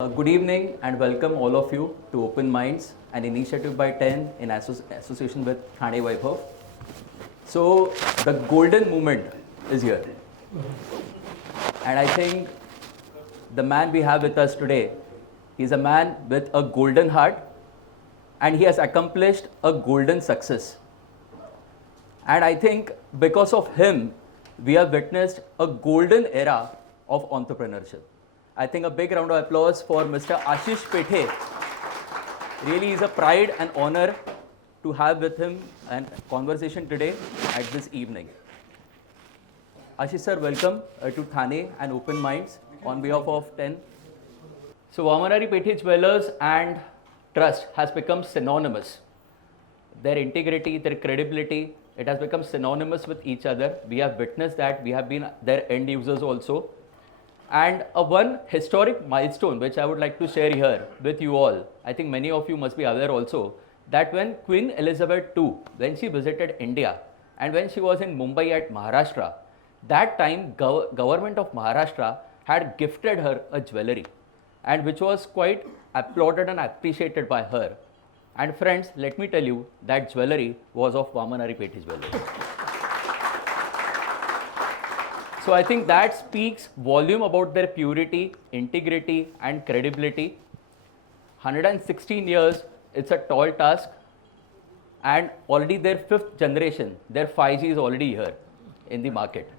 Good evening and welcome all of you to Open Minds, an initiative by 10 in association with Thane Vaibhav. So the golden moment is here, and I think the man we have with us today is a man with a golden heart, and he has accomplished a golden success. And I think because of him, we have witnessed a golden era of entrepreneurship. I think a big round of applause for Mr. Ashish Pethe. Really is a pride and honor to have with him a conversation today at this evening. Ashish sir, welcome to Thane and Open Minds on behalf of 10. So Waman Pethe Jewelers and Trust has become synonymous. Their integrity, their credibility, it has become synonymous with each other. We have witnessed that. We have been their end users also. And one historic milestone which I would like to share here with you all, I think many of you must be aware also, that when Queen Elizabeth II, when she visited India and when she was in Mumbai at Maharashtra, that time government of Maharashtra had gifted her a jewellery, and which was quite applauded and appreciated by her. And friends, let me tell you, that jewellery was of Waman Pethe Jewellery. So I think that speaks volume about their purity, integrity and credibility. 116 years, it's a tall task, and already their 5th generation, their 5G is already here in the market.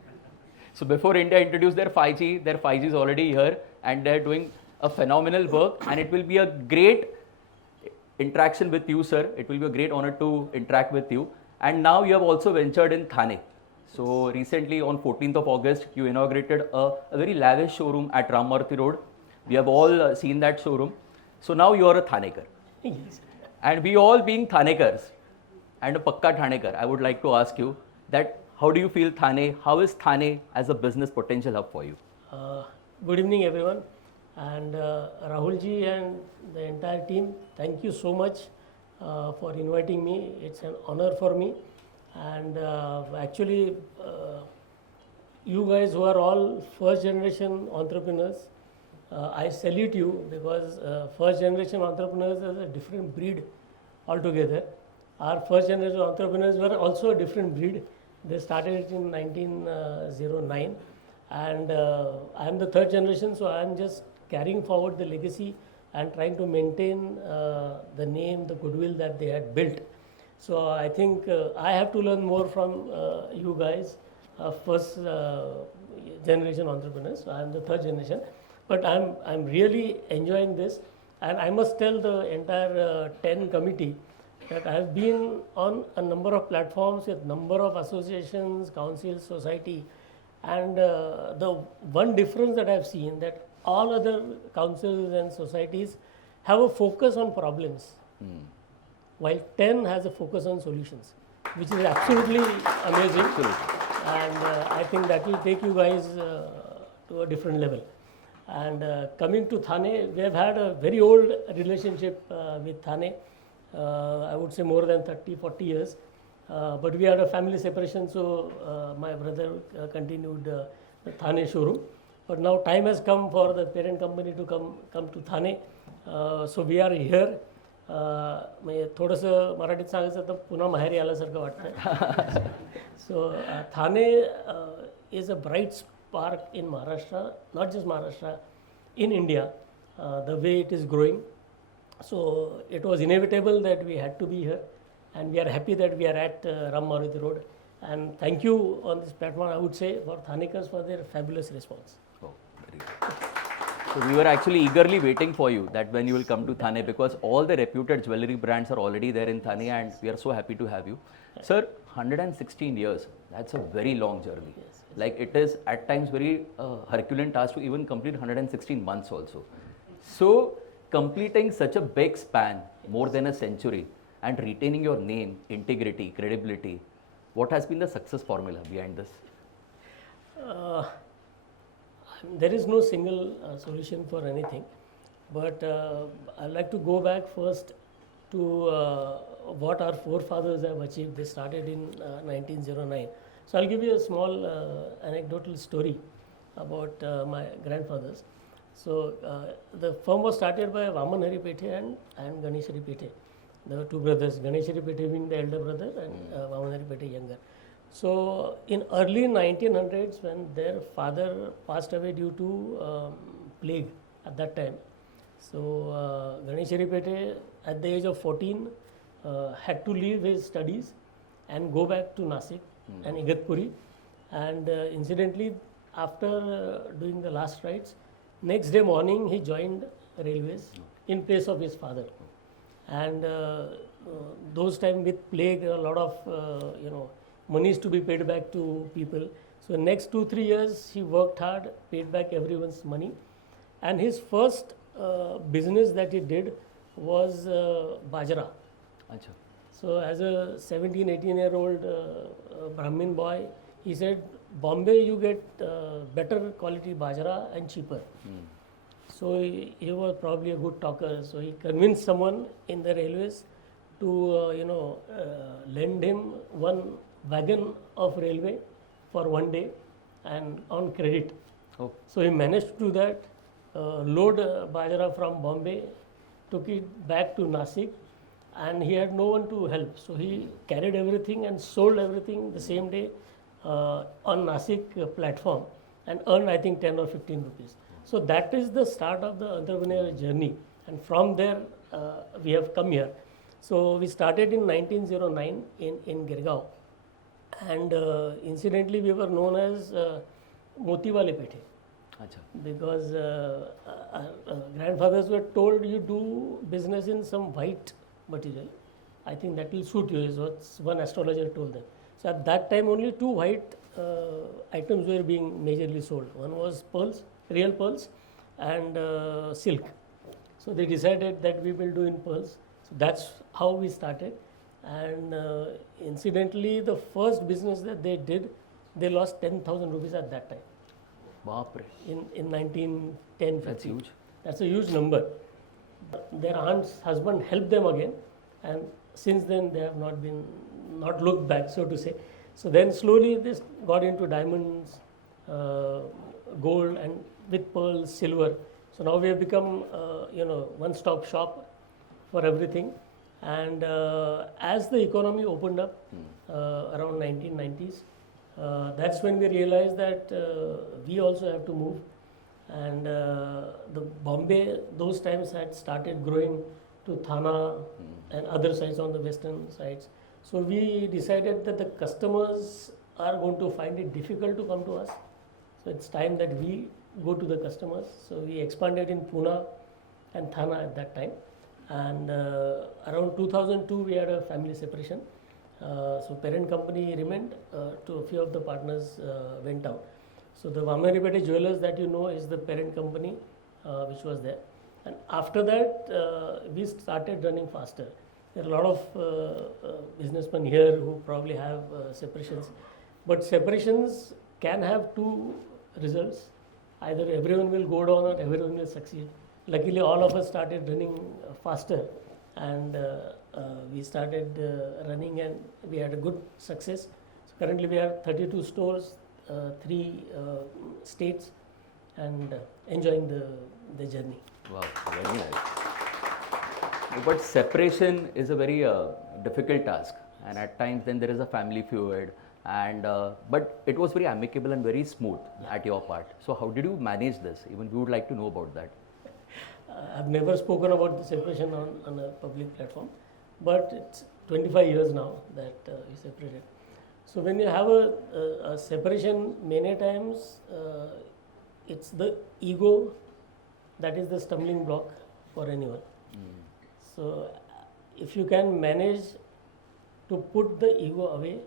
So before India introduced their 5G is already here, and they're doing a phenomenal work, and it will be a great interaction with you, sir. It will be a great honor to interact with you. And now you have also ventured in Thane. So recently on 14th of August, you inaugurated a very lavish showroom at Ram Maruti Road. We have all seen that showroom. So now you are a Thanekar. Yes. And we all being Thanekars and a Pakka Thanekar, I would like to ask you that how do you feel Thane? How is Thane as a business potential hub for you? Good evening everyone, and Rahulji and the entire team, thank you so much for inviting me. It's an honor for me. And actually, you guys who are all first generation entrepreneurs, I salute you, because first generation entrepreneurs is a different breed altogether. Our first generation entrepreneurs were also a different breed. They started in 1909, and I am the 3rd generation, so I am just carrying forward the legacy and trying to maintain the name, the goodwill that they had built. So I think I have to learn more from you guys, first generation entrepreneurs. So I am the 3rd generation, but I'm really enjoying this, and I must tell the entire 10 committee that I have been on a number of platforms with number of associations, councils, society, and the one difference that I have seen, that all other councils and societies have a focus on problems. While 10 has a focus on solutions, which is absolutely amazing. Absolutely. And I think that will take you guys to a different level. And coming to Thane, we have had a very old relationship with Thane. I would say more than 30-40 years. But we had a family separation, so my brother continued the Thane showroom. But now time has come for the parent company to come to Thane. So we are here. म्हणजे थोडंसं मराठीत सांगायचं तर पुन्हा माहेरी आल्यासारखं वाटतं. So Thane is a bright spark in Maharashtra, not just Maharashtra, in India, the way it is growing. So it was inevitable that we had to be here, and we are happy that we are at Ram Maruti Road. And thank you on this platform, I would say, for Thanekars for their fabulous response. Oh, very good. So we were actually eagerly waiting for you, that when you will come to Thane, because all the reputed jewellery brands are already there in Thane, and we are so happy to have you. Sir, 116 years, that's a very long journey. Yes. Like it is at times very Herculean task to even complete 116 months also. So completing such a big span, more than a century, and retaining your name, integrity, credibility, what has been the success formula behind this? There is no single solution for anything, but I'd like to go back first to what our forefathers have achieved. They started in 1909. So I'll give you a small anecdotal story about my grandfathers. So the firm was started by Waman Pethe and Ganesh Pethe. There were two brothers, Ganesh Pethe being the elder brother and Waman Pethe younger. So in early 1900s, when their father passed away due to plague at that time, so Ganesh Pethe at the age of 14 had to leave his studies and go back to Nasik and Igatpuri. And incidentally, after doing the last rites, next day morning he joined railways in place of his father. And those time with plague, a lot of money is to be paid back to people. So next 2-3 years he worked hard, paid back everyone's money. And his first business that he did was Bajra. Achha. So as a 17-18-year-old Brahmin boy, he said, Bombay you get better quality Bajra and cheaper. So he was probably a good talker. So he convinced someone in the railways to lend him one wagon of railway for one day and on credit. Oh. So he managed to do that, load Bajra from Bombay, took it back to Nasik, and he had no one to help. So he carried everything and sold everything the same day on Nasik platform and earned I think 10 or 15 rupees. So that is the start of the entrepreneurial journey, and from there we have come here. So we started in 1909 in Girgaon, and incidentally we were known as Motiwale Pethe. Achha. Because our grandfathers were told you do business in some white material. I think that will suit you, is what one astrologer told them. So at that time only two white items were being majorly sold. One was pearls, real pearls, and silk. So they decided that we will do in pearls. So that's how we started. And incidentally, the first business that they did, they lost 10,000 rupees at that time. Baapre. In 1910. That's huge. That's a huge number. Their aunt's husband helped them again, and since then they have not looked back, so to say. So then slowly this got into diamonds, gold, and with pearls, silver. So now we have become one-stop shop for everything. And as the economy opened up around 1990s, that's when we realized that we also have to move. And the Bombay those times had started growing to Thana and other sites on the western sides. So we decided that the customers are going to find it difficult to come to us. So it's time that we go to the customers. So we expanded in Pune and Thana at that time. And around 2002 we had a family separation. So parent company remained, to a few of the partners went out. So the Waman Pethe Jewelers that you know is the parent company which was there. And after that we started running faster. There are a lot of businessmen here who probably have separations. But separations can have two results. Either everyone will go down or everyone will succeed. Luckily all of us started running faster, and we started running, and we had a good success. So currently we have 32 stores, 3 states, and enjoying the journey. Wow, very nice. But separation is a very difficult task, and at times then there is a family feud, and but it was very amicable and very smooth at your part. So how did you manage this? Even we would like to know about that. I've never spoken about the separation on a public platform, but it's 25 years now that we separated. So when you have a separation, many times it's the ego that is the stumbling block for anyone. So if you can manage to put the ego away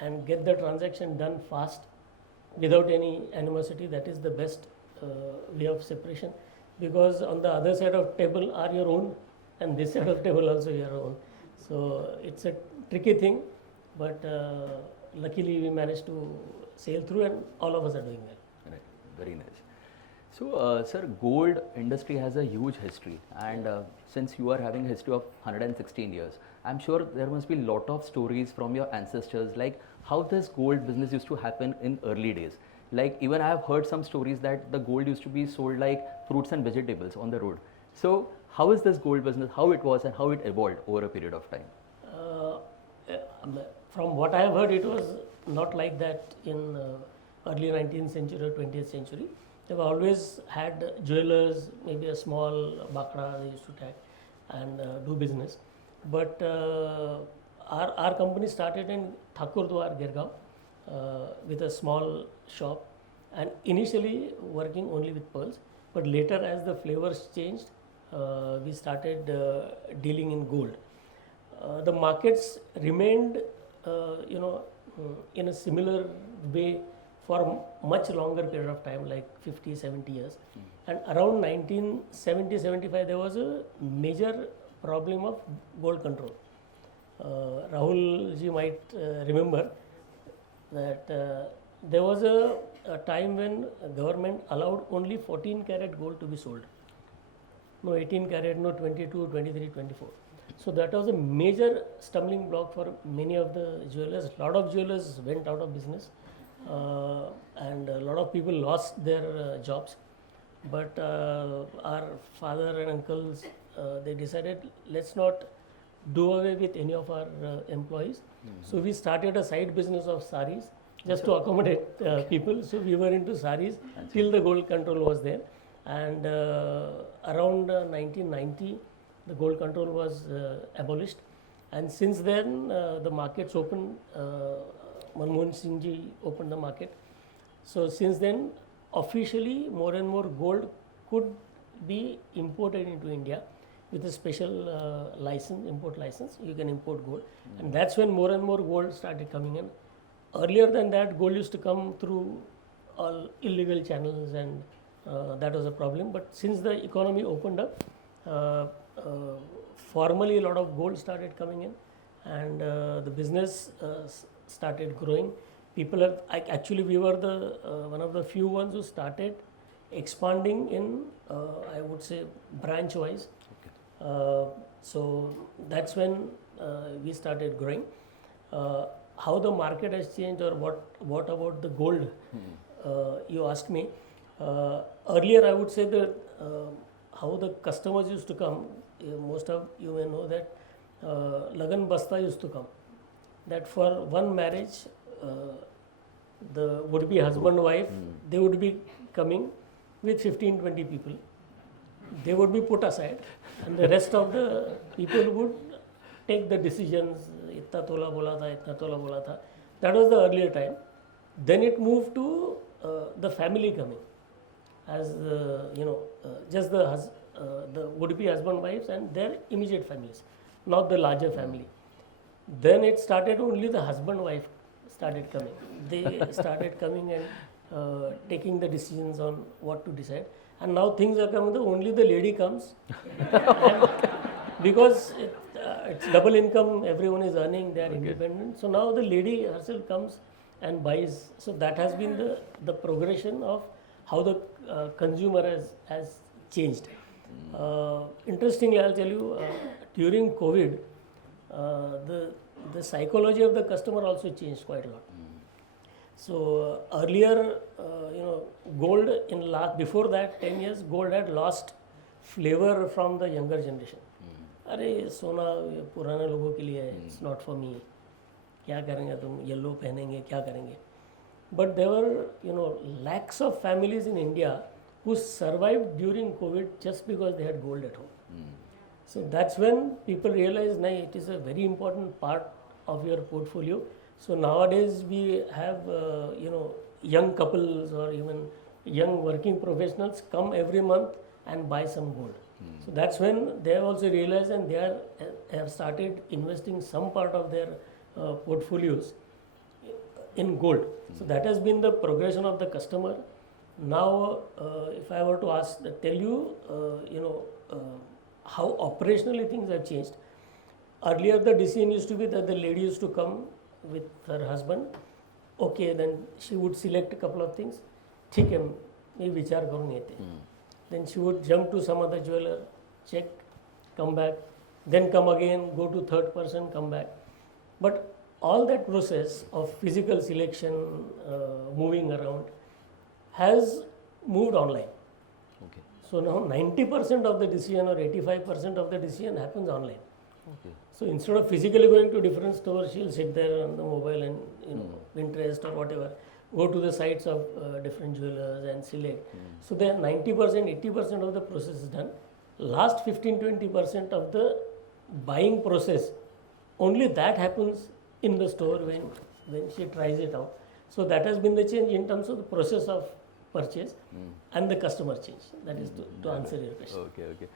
and get the transaction done fast without any animosity, that is the best way of separation. Because on the other side of table are your own, and this side of table also your own. So it's a tricky thing, but luckily we managed to sail through, and all of us are doing well. Right. Very nice. So, sir, gold industry has a huge history, and since you are having a history of 116 years, I'm sure there must be a lot of stories from your ancestors, like how this gold business used to happen in early days. Like even I have heard some stories that the gold used to be sold like fruits and vegetables on the road. So how is this gold business, how it was and how it evolved over a period of time? Uh, from what I have heard, it was not like that in early 19th century or 20th century. They've always had jewelers, maybe a small bakra they used to tag and do business. But our company started in Thakurdwar, Girgaon, with a small shop and initially working only with pearls. But later, as the flavors changed, we started dealing in gold. The markets remained, in a similar way for much longer period of time, like 50, 70 years. And around 1970, 75, there was a major problem of gold control. Rahul ji might remember that there was a time when government allowed only 14 karat gold to be sold. No 18 karat, no 22, 23, 24. So that was a major stumbling block for many of the jewelers. A lot of jewelers went out of business and a lot of people lost their jobs. But our father and uncles, they decided, let's not do away with any of our employees. So we started a side business of saris just to accommodate people. So we were into saris till the gold control was there. And around 1990, the gold control was abolished. And since then, the markets opened. Manmohan Singh ji opened the market. So since then, officially, more and more gold could be imported into India with a special license, import license. You can import gold, and that's when more and more gold started coming in. Earlier than that, gold used to come through all illegal channels, and that was a problem. But since the economy opened up, formally a lot of gold started coming in, and the business started growing. People have actually, we were the one of the few ones who started expanding in I would say branch wise. So that's when we started growing. How the market has changed, or what about the gold? You asked me. Earlier, I would say that how the customers used to come. Most of you may know that Lagan Basta used to come. That for one marriage, the would-be husband-wife, they would be coming with 15-20 people. They would be put aside, and the rest of the people would take the decisions. Itna tola bola tha, itna tola bola tha. That was the earlier time. Then it moved to the family coming, as just the would-be husband-wives and their immediate families, not the larger family. Then it started only the husband-wife started coming. They started coming and taking the decisions on what to decide. And now things are coming, only the lady comes. And because it's double income, everyone is earning, they are independent. So now the lady herself comes and buys. So that has been the progression of how the consumer has changed. Interestingly, I'll tell you, during COVID, the psychology of the customer also changed quite a lot. So earlier, gold before that 10 years, gold had lost flavor from the younger generation. अरे सोना पुराने लोगों के लिए है, it's not for me. क्या करेंगे तुम, येलो पहनेंगे, क्या करेंगे? But there were lakhs of families in India who survived during COVID just because they had gold at home. So that's when people realized, nah, it is a very important part of your portfolio. So nowadays we have young couples or even young working professionals come every month and buy some gold. So that's when they have also realized, and they have started investing some part of their portfolios in gold. So that has been the progression of the customer. Now, if I were to tell you, how operationally things have changed. Earlier, the decision used to be that the lady used to come with her husband. Okay, then she would select a couple of things. ठीक है, मैं विचार करूँगी ये. Then she would jump to some other jeweler, check, come back, then come again, go to third person, come back. But all that process of physical selection, moving around, has moved online. Okay. So now 90% of the decision or 85% of the decision happens online. Okay. So instead of physically going to different stores, she'll sit there on the mobile and Pinterest or whatever, go to the sites of different jewelers and select. So then 90%, 80% of the process is done. Last 15-20% of the buying process, only that happens in the store when she tries it out. So that has been the change in terms of the process of purchase and the customer change. That is to answer your question. Okay, okay.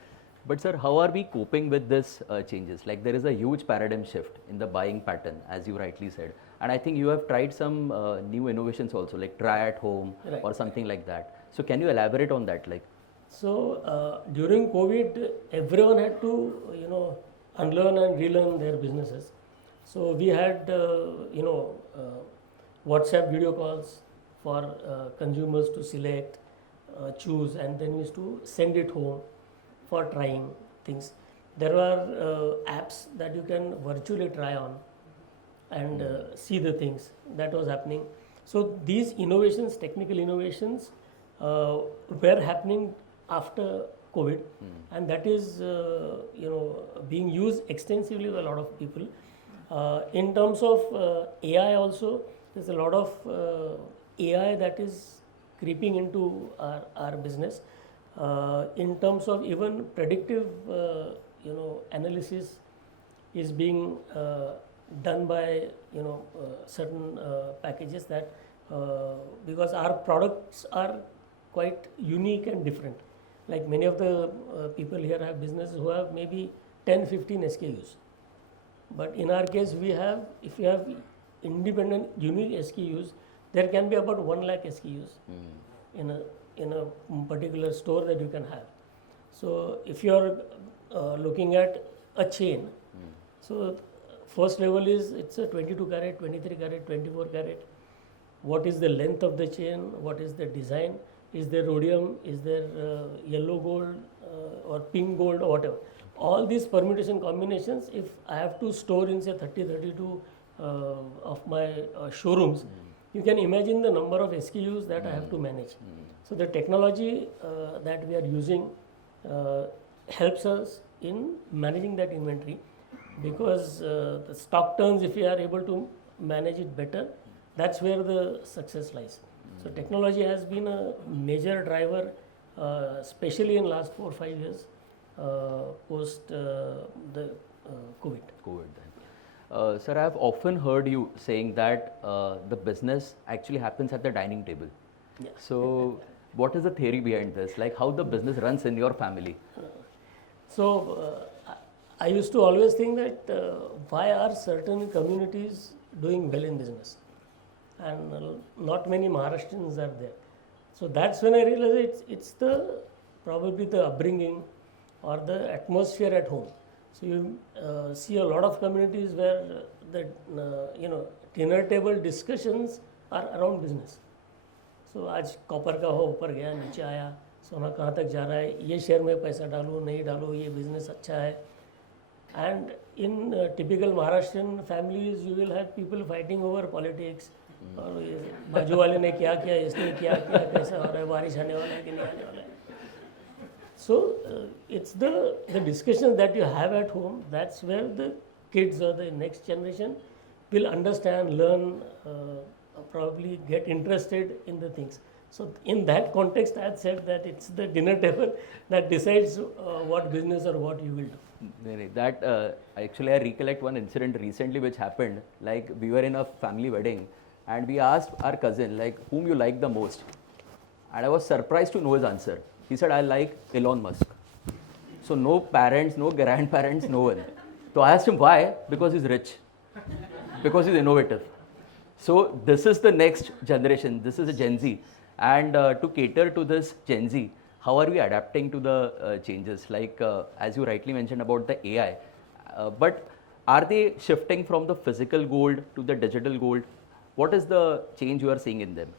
But sir, how are we coping with this changes? Like there is a huge paradigm shift in the buying pattern, as you rightly said. And I think you have tried some new innovations also, like try at home Right. or something like that. So can you elaborate on that? Like, So during COVID, everyone had to unlearn and relearn their businesses. So we had WhatsApp video calls for consumers to select, choose, and then we used to send it home for trying things. There were apps that you can virtually try on and see the things that was happening. So these innovations, technical innovations, were happening after COVID, and that is being used extensively by a lot of people. In terms of AI also, there's a lot of AI that is creeping into our business. In terms of even predictive analysis is being done by certain packages that because our products are quite unique and different. Like many of the people here have businesses who have maybe 10-15 SKUs, but in our case we have, if you have independent unique SKUs, there can be about 1 lakh SKUs in a particular store that you can have. So if you are looking at a chain, so first level is it's a 22 carat, 23 carat, 24 carat. What is the length of the chain? What is the design? Is there rhodium? Is there yellow gold or pink gold or whatever? All these permutation combinations, if I have to store in say 30-32 of my showrooms, you can imagine the number of SKUs that I have to manage. So the technology that we are using helps us in managing that inventory, because the stock turns, if we are able to manage it better, that's where the success lies. So technology has been a major driver, especially in last 4 or 5 years post the COVID. Sir, I have often heard you saying that the business actually happens at the dining table. Yeah. So what is the theory behind this? Like how the business runs in your family? So I used to always think that why are certain communities doing well in business, and not many Maharashtrians are there. So that's when I realized it's probably the upbringing or the atmosphere at home. So you see a lot of communities where the dinner table discussions are around business. So आज copper का हो, ऊपर गया, नीचे आया, सोना कहाँ तक जा रहा है, ये शेयर में पैसा डालो, नहीं डालो, ये बिजनेस अच्छा है. And in typical Maharashtrian families, you will have people fighting over politics. और ये बाजू वाले ने क्या किया, इसने क्या किया, कैसा हो रहा है, बारिश आने वाला है कि नहीं आने वाला है. So it's the discussions that you have at home, that's where the kids or the next generation will understand, learn, probably get interested in the things. So in that context, I had said that it's the dinner table that decides what business or what you will do. That actually I recollect one incident recently which happened. Like we were in a family wedding and we asked our cousin like whom you like the most, and I was surprised to know his answer. He said, I like Elon Musk. So no parents, no grandparents, no one. So I asked him why? Because he's rich, because he's innovative. So this is the next generation, this is a Gen Z, and to cater to this Gen Z, how are we adapting to the changes? Like as you rightly mentioned about the AI, but are they shifting from the physical gold to the digital gold? What is the change you are seeing in them?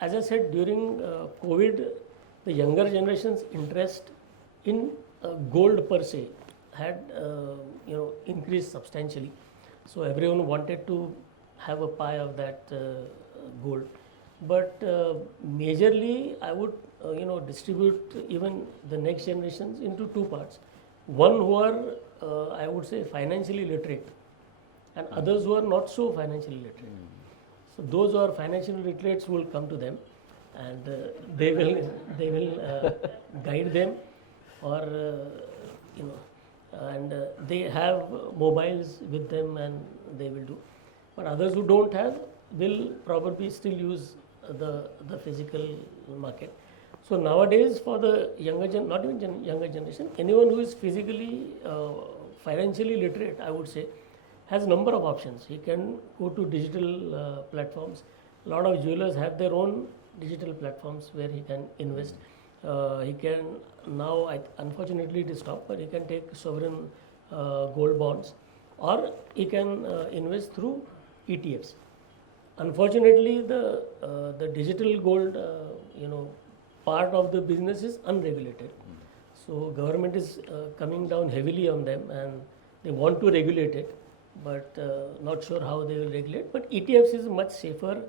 As I said, during COVID, the younger generation's interest in gold per se had increased substantially. So everyone wanted to have a pie of that gold. but majorly I would distribute even the next generations into two parts. One who are I would say financially literate, and others who are not so financially literate. So those who are financially literates will come to them, and they will guide them, or and they have mobiles with them and they will do. But others who don't have will probably still use the physical market. So nowadays, for the not even younger generation, anyone who is physically, financially literate, I would say, has number of options. He can go to digital platforms. A lot of jewelers have their own digital platforms where he can invest. He can now, unfortunately, it is stopped, but he can take sovereign gold bonds, or he can invest through ETFs. Unfortunately, the digital gold, part of the business is unregulated. So government is coming down heavily on them, and they want to regulate it, but not sure how they will regulate. But ETFs is a much safer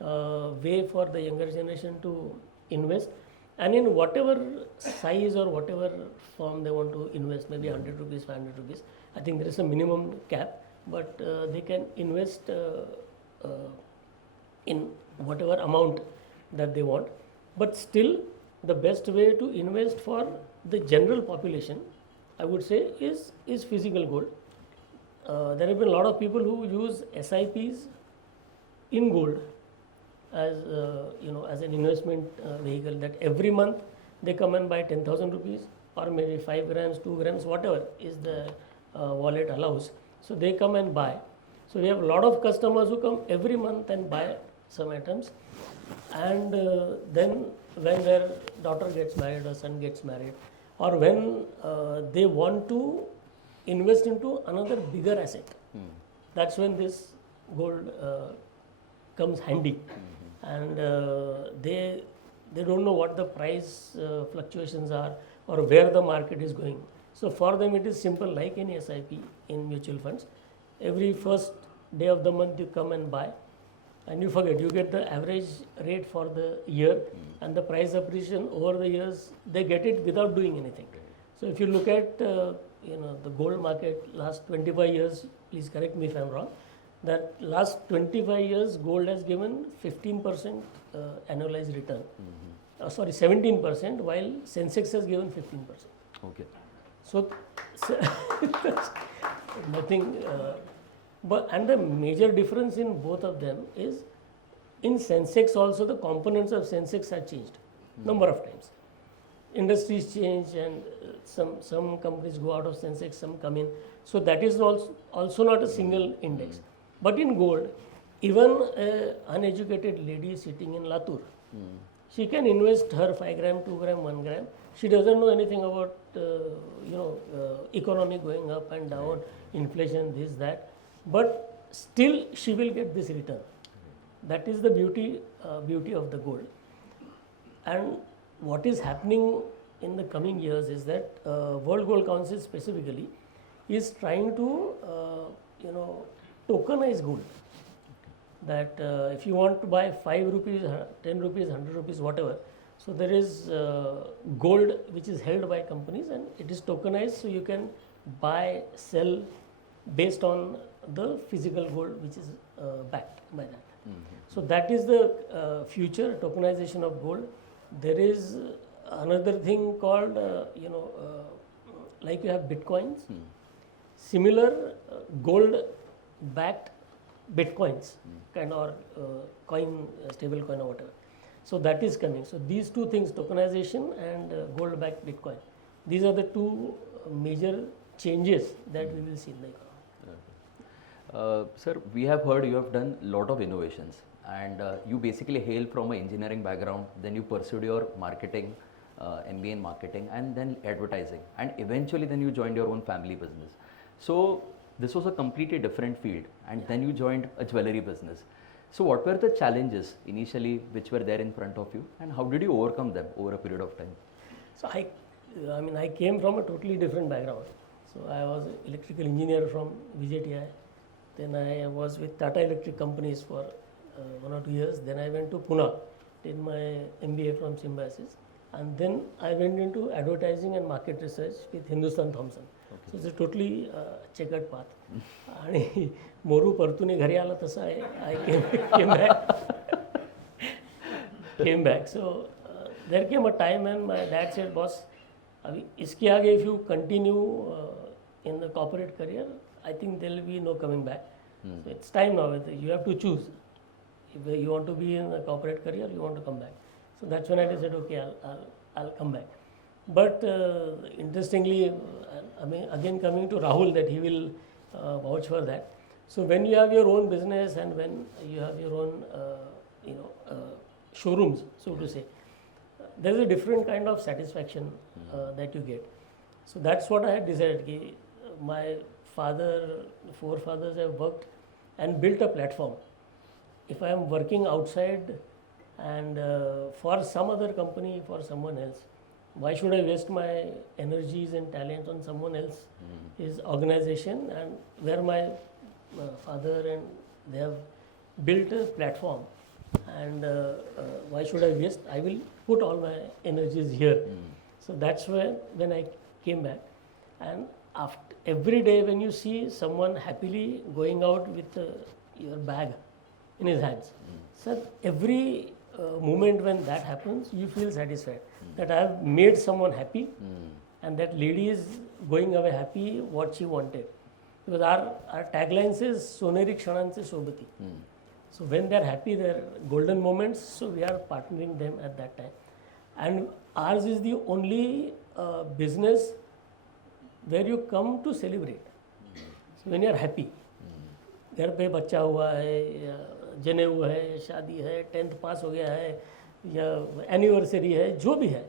way for the younger generation to invest, and in whatever size or whatever form they want to invest, maybe 100 rupees, 500 rupees. I think there is a minimum cap, but they can invest in whatever amount that they want. But still, the best way to invest for the general population, I would say, is physical gold. There have been a lot of people who use SIPs in gold as as an investment vehicle, that every month they come and buy 10,000 rupees, or maybe 5 grams, 2 grams, whatever is the wallet allows. So they come and buy. So we have a lot of customers who come every month and buy some items, and then when their daughter gets married or son gets married, or when they want to invest into another bigger asset, that's when this gold comes handy. And they don't know what the price fluctuations are, or where the market is going. So for them it is simple, like any SIP in mutual funds. Every first day of the month you come and buy, and you forget, you get the average rate for the year, and the price appreciation over the years, they get it without doing anything. So if you look at the gold market last 25 years, please correct me if I am wrong, that last 25 years gold has given 15% annualized return. 17%, while Sensex has given 15%. Okay. So nothing. And the major difference in both of them is, in Sensex also the components of Sensex are changed number of times. Industries change, and some companies go out of Sensex, some come in. So that is also not a single index. But in gold, even an uneducated lady sitting in Latur, she can invest her 5 gram, 2 gram, 1 gram. She doesn't know anything about economy going up and down, inflation, this, that. But still she will get this return. That is the beauty of the gold. And what is happening in the coming years is that World Gold Council specifically is trying to tokenize gold. That if you want to buy 5 rupees, 10 rupees, 100 rupees, whatever, so there is gold which is held by companies, and it is tokenized, so you can buy, sell based on the physical gold which is backed by that. So that is the future, tokenization of gold. There is another thing called like you have bitcoins, similar gold backed bitcoins, kind, or coin, stable coin, or whatever. So that is coming. So these two things, tokenization and gold backed bitcoin, these are the two major changes that we will see in the economy. Sir, we have heard you have done a lot of innovations, and you basically hail from an engineering background, then you pursued your marketing, MBA in marketing, and then advertising, and eventually then you joined your own family business. So this was a completely different field, and then you joined a jewelry business. So what were the challenges initially which were there in front of you, and how did you overcome them over a period of time? So I came from a totally different background. So I was an electrical engineer from VJTI. Then I was with Tata Electric companies for 1 or 2 years. Then I went to Pune, did my MBA from Symbiosis, and then I went into advertising and market research with Hindustan Thompson. So it's a totally checkered path. आणि मोरू परतूने घरी आला तसं I came back. So there came a time when my dad said, boss, अभी इसके आगे if you continue in the corporate career, I think there will be no coming back. So it's time now. You have to choose. If you want to be in a corporate career, you want to come back. So that's when I decided, okay, I'll come back. But interestingly, I mean, again coming to Rahul, that he will vouch for that. So when you have your own business and when you have your own, showrooms, so to say, there is a different kind of satisfaction that you get. So that's what I had decided. Ki my forefathers have worked and built a platform. If I am working outside and for some other company, for someone else, why should I waste my energies and talents on someone else, his organization, and where my father and they have built a platform, and why should I waste? I will put all my energies here. So that's when I came back, and after every day when you see someone happily going out with your bag in his hands, so every moment when that happens, you feel satisfied that I have made someone happy, and that lady is going away happy what she wanted. Because our tagline says Soneri Kshananse Sobati. So when they are happy, they are golden moments, so we are partnering them at that time. And ours is the only business where you come to celebrate. So when you are happy, घर पे बच्चा हुआ है या जनेऊ है या शादी है 10th पास हो गया है या एनिवर्सरी है जो भी है,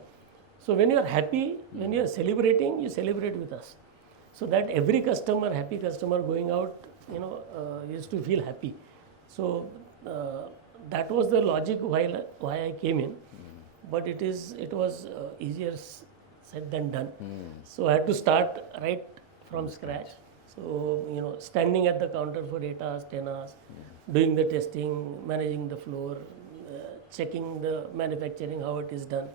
so when you are happy, when you are celebrating, you celebrate with us, so that every customer, happy customer going out, used to feel happy. So that was the logic why I came in, but it was easier said than done. So I had to start right from scratch. So, standing at the counter for 8 hours, 10 hours, doing the testing, managing the floor, checking the manufacturing, how it is done.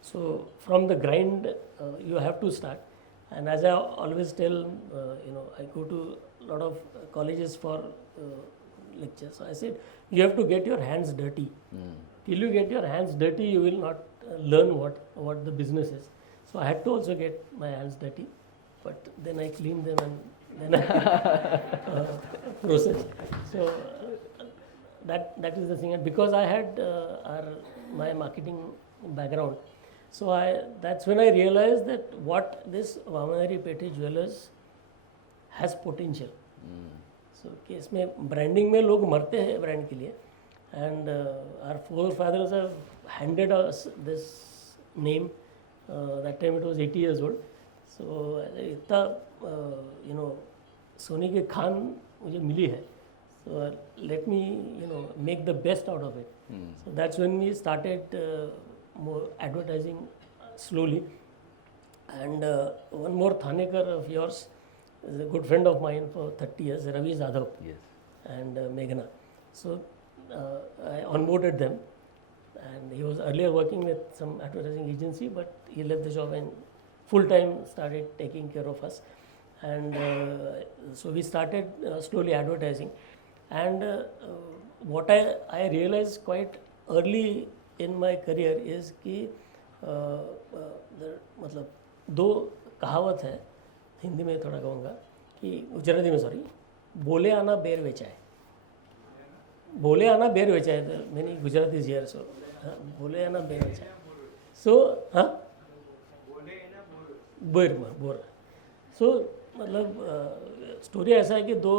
So from the grind, you have to start. And as I always tell, I go to a lot of colleges for lectures. So I said, you have to get your hands dirty. Till you get your hands dirty, you will not learn what the business is. So I had to also get my hands dirty, but then I cleaned them and then I processed. So that is the thing. And because I had my marketing background, so that's when I realized that what this Waman Pethe Jewelers has potential. So कि इसमें branding में लोग मरते हैं brand के लिए, and our forefathers have handed us this name. That time it was 80 years old. So इतना सोने की खान मुझे मिली है. So let me make the best out of it. So that's when we started more advertising slowly. And one more Thanekar of yours is a good friend of mine for 30 years, Ravi Zadhav. Yes. And Meghna. So I onboarded them, and he was earlier working with some advertising agency, but he left the job and full time started taking care of us. And so we started slowly advertising. And what I realized quite early in my career is कि मतलब दो कहावत है, हिंदी में थोड़ा कहूँगा कि गुजराती में सॉरी, बोले आना बेर वेचा है. बोले आना बेर वेचा है, तो मैंने गुजराती इज हियर, सो बोले आना बेर वेचा है. सो हाँ बोर. सो मतलब स्टोरी ऐसा है कि दो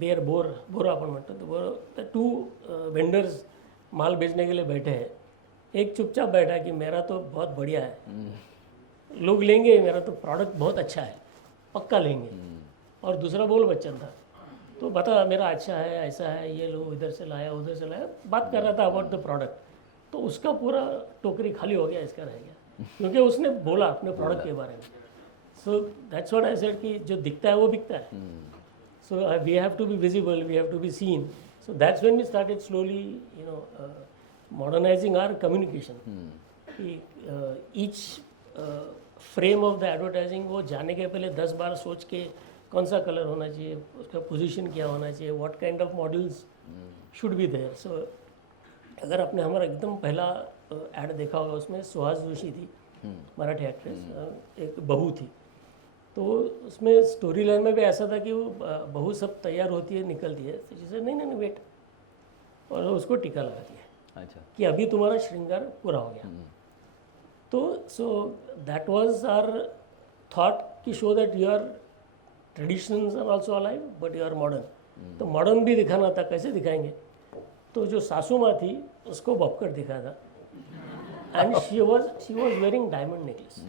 बोर आपण म्हणतो, तो 2 वेंडर्स माल बेचने के लिए बैठे हैं. एक चुपचाप बैठा कि मेरा तो बहुत बढ़िया है, लोग लेंगे, मेरा तो प्रोडक्ट बहुत अच्छा है, पक्का लेंगे. और दूसरा बोल बच्चन था, तो बता मेरा अच्छा है, ऐसा है, ये लो, इधर से लाया, उधर से लाया, बात कर रहा था अबाउट द प्रोडक्ट. तो उसका पूरा टोकरी खाली हो गया, इसका रह गया, क्योंकि उसने बोला अपने प्रोडक्ट के बारे में. So that's what I said कि जो दिखता है वो बिकता है. So we have to be visible, we have to be seen. So So that's when we started slowly, modernizing our communication. Each frame of the advertising वो जाने के पहले 10 बार सोच के कौन सा कलर होना चाहिए, उसका पोजीशन क्या होना चाहिए, what kind of models should be there. So अगर आपने हमारा एकदम पहला ऐड देखा होगा, उसमें सुहास जोशी थी, मराठी एक्ट्रेस, एक बहू थी. तो उसमें स्टोरी लाइन में भी ऐसा था कि वो बहू सब तैयार होती है, निकलती है, तो जैसे नहीं वेट, और उसको टीका लगा दिया. अच्छा. कि अभी तुम्हारा श्रृंगार पूरा हो गया. तो so that was our thought कि show that your traditions are also alive but you are modern. तो मॉडर्न भी दिखाना था. कैसे दिखाएंगे? तो जो सासू माँ थी उसको बॉपकर दिखाया था. And she was wearing diamond necklace.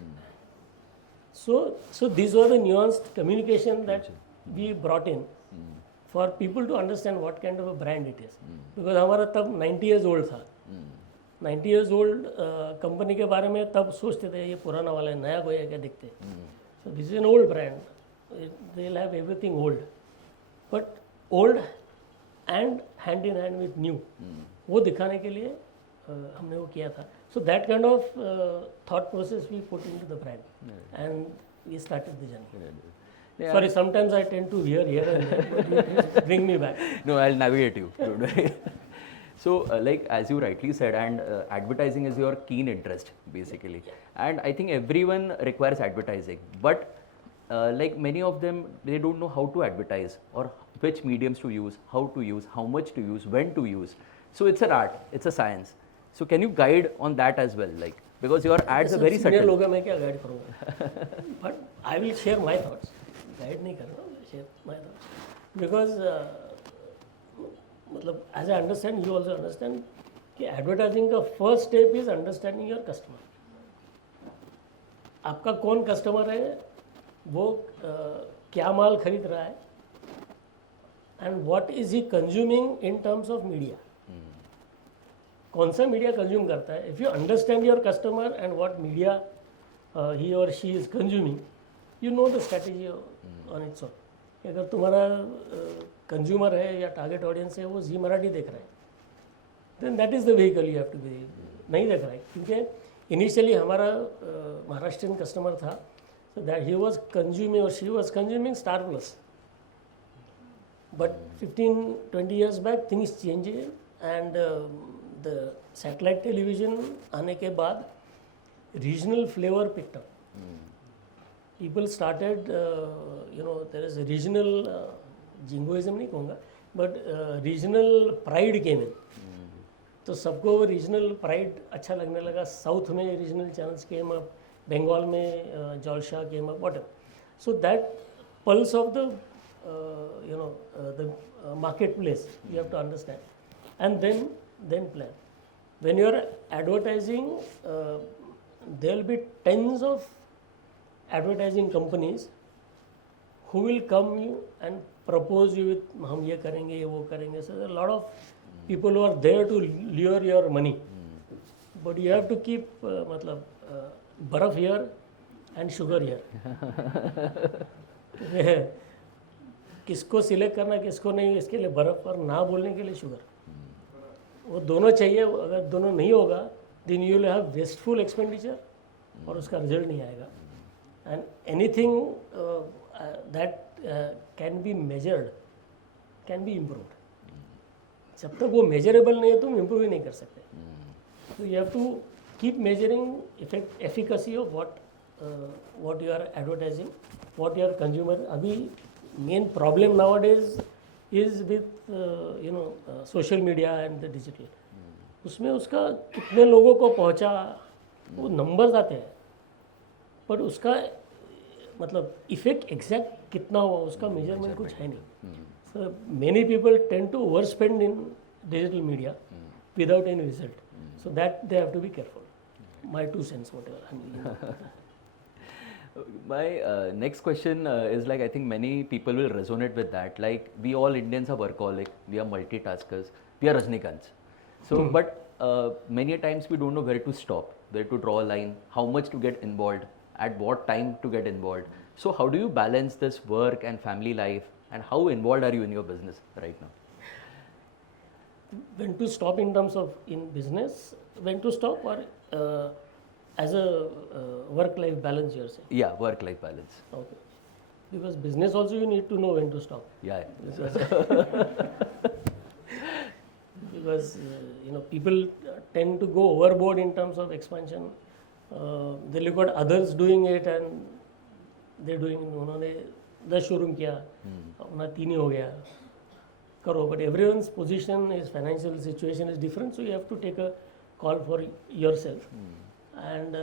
So these were the nuanced communication that we brought in for people to understand what kind of a brand it is. Because हमारा तब 90 years old था. 90 years old कंपनी के बारे में तब सोचते थे ये पुराना वाला है, नया कोई है क्या दिखते. So this is an old brand. They'll have everything old, but old and hand in hand with new. वो दिखाने के लिए हमने वो किया था. So that kind of thought process we put into the brand, and we started the journey. Yeah. Sorry, sometimes I tend to veer here and there, but you please bring me back. No, I'll navigate you. Don't worry. So, like as you rightly said, and advertising is your keen interest basically, and I think everyone requires advertising, but like many of them, they don't know how to advertise or which mediums to use, how to use, how much to use, when to use. So it's an art, it's a science. So can you guide on that as well, like because your ads are very subtle. लोग हैं, मैं क्या guide करूँगा? But I will share my thoughts. Guide नहीं करूँगा, share my thoughts. Because मतलब as I understand, you also understand कि advertising का first step is understanding your customer. आपका कौन कस्टमर है, वो क्या माल खरीद रहा है, and what is he consuming in terms of media. कौन सा मीडिया कंज्यूम करता है. If you understand your customer and what media he और she is consuming, you know the strategy on its own. अगर तुम्हारा कंज्यूमर है या target audience है वो जी मराठी देख रहा है, then that is the vehicle you have to be. नहीं देख रहा है क्योंकि इनिशियली हमारा महाराष्ट्रियन कस्टमर था, so that he was consuming और she was consuming star plus. But 15-20 years back things change and the satellite television आने के बाद regional flavor picked up. People started, there is a regional jingoism नहीं कहूँगा, but regional pride came in. तो सबको regional pride अच्छा लगने लगा. South में regional channels came up, Bengal में Jalsha came up, whatever. So that pulse of the the marketplace you have to understand, and then plan. When you are advertising, there will be tens of advertising companies who will come you and propose you with हम ये करेंगे, ये वो करेंगे. So there are a lot of people who are there to lure your money, but you have to keep मतलब बर्फ here and sugar here. किसको select करना किसको नहीं, इसके लिए बर्फ और ना बोलने के लिए शुगर. वो दोनों चाहिए. अगर दोनों नहीं होगा then you will have wasteful expenditure और उसका रिजल्ट नहीं आएगा. And anything that can be measured can be improved. जब तक वो मेजरेबल नहीं है तुम इम्प्रूव ही नहीं कर सकते. तो you have to keep measuring efficacy of what you are advertising, what your consumer. अभी main problem nowadays is with social media and the digital. उसमें उसका कितने लोगों को पहुंचा, वो नंबर्स आते हैं, पर उसका मतलब इफेक्ट एग्जैक्ट कितना हुआ उसका मेजरमेंट कुछ है नहीं. So many people tend to overspend in digital media without any result. So that they have to be careful. My 2 cents whatever. My next question is like I think many people will resonate with that. Like we all Indians are workaholic, we are multitaskers, we are Rajnikants. So, but many a times we don't know where to stop, where to draw a line, how much to get involved, at what time to get involved. So, how do you balance this work and family life, and how involved are you in your business right now? when to stop in terms of in business, when to stop, or as a work-life balance, you're saying? Yeah, work-life balance. Okay. Because business also you need to know when to stop. Yeah. Because people tend to go overboard in terms of expansion. They look at others doing it and they're doing. उन्होंने 10 showroom किया, अपना 3 ही हो गया. करो, but everyone's position, his financial situation is different, so you have to take a call for yourself. And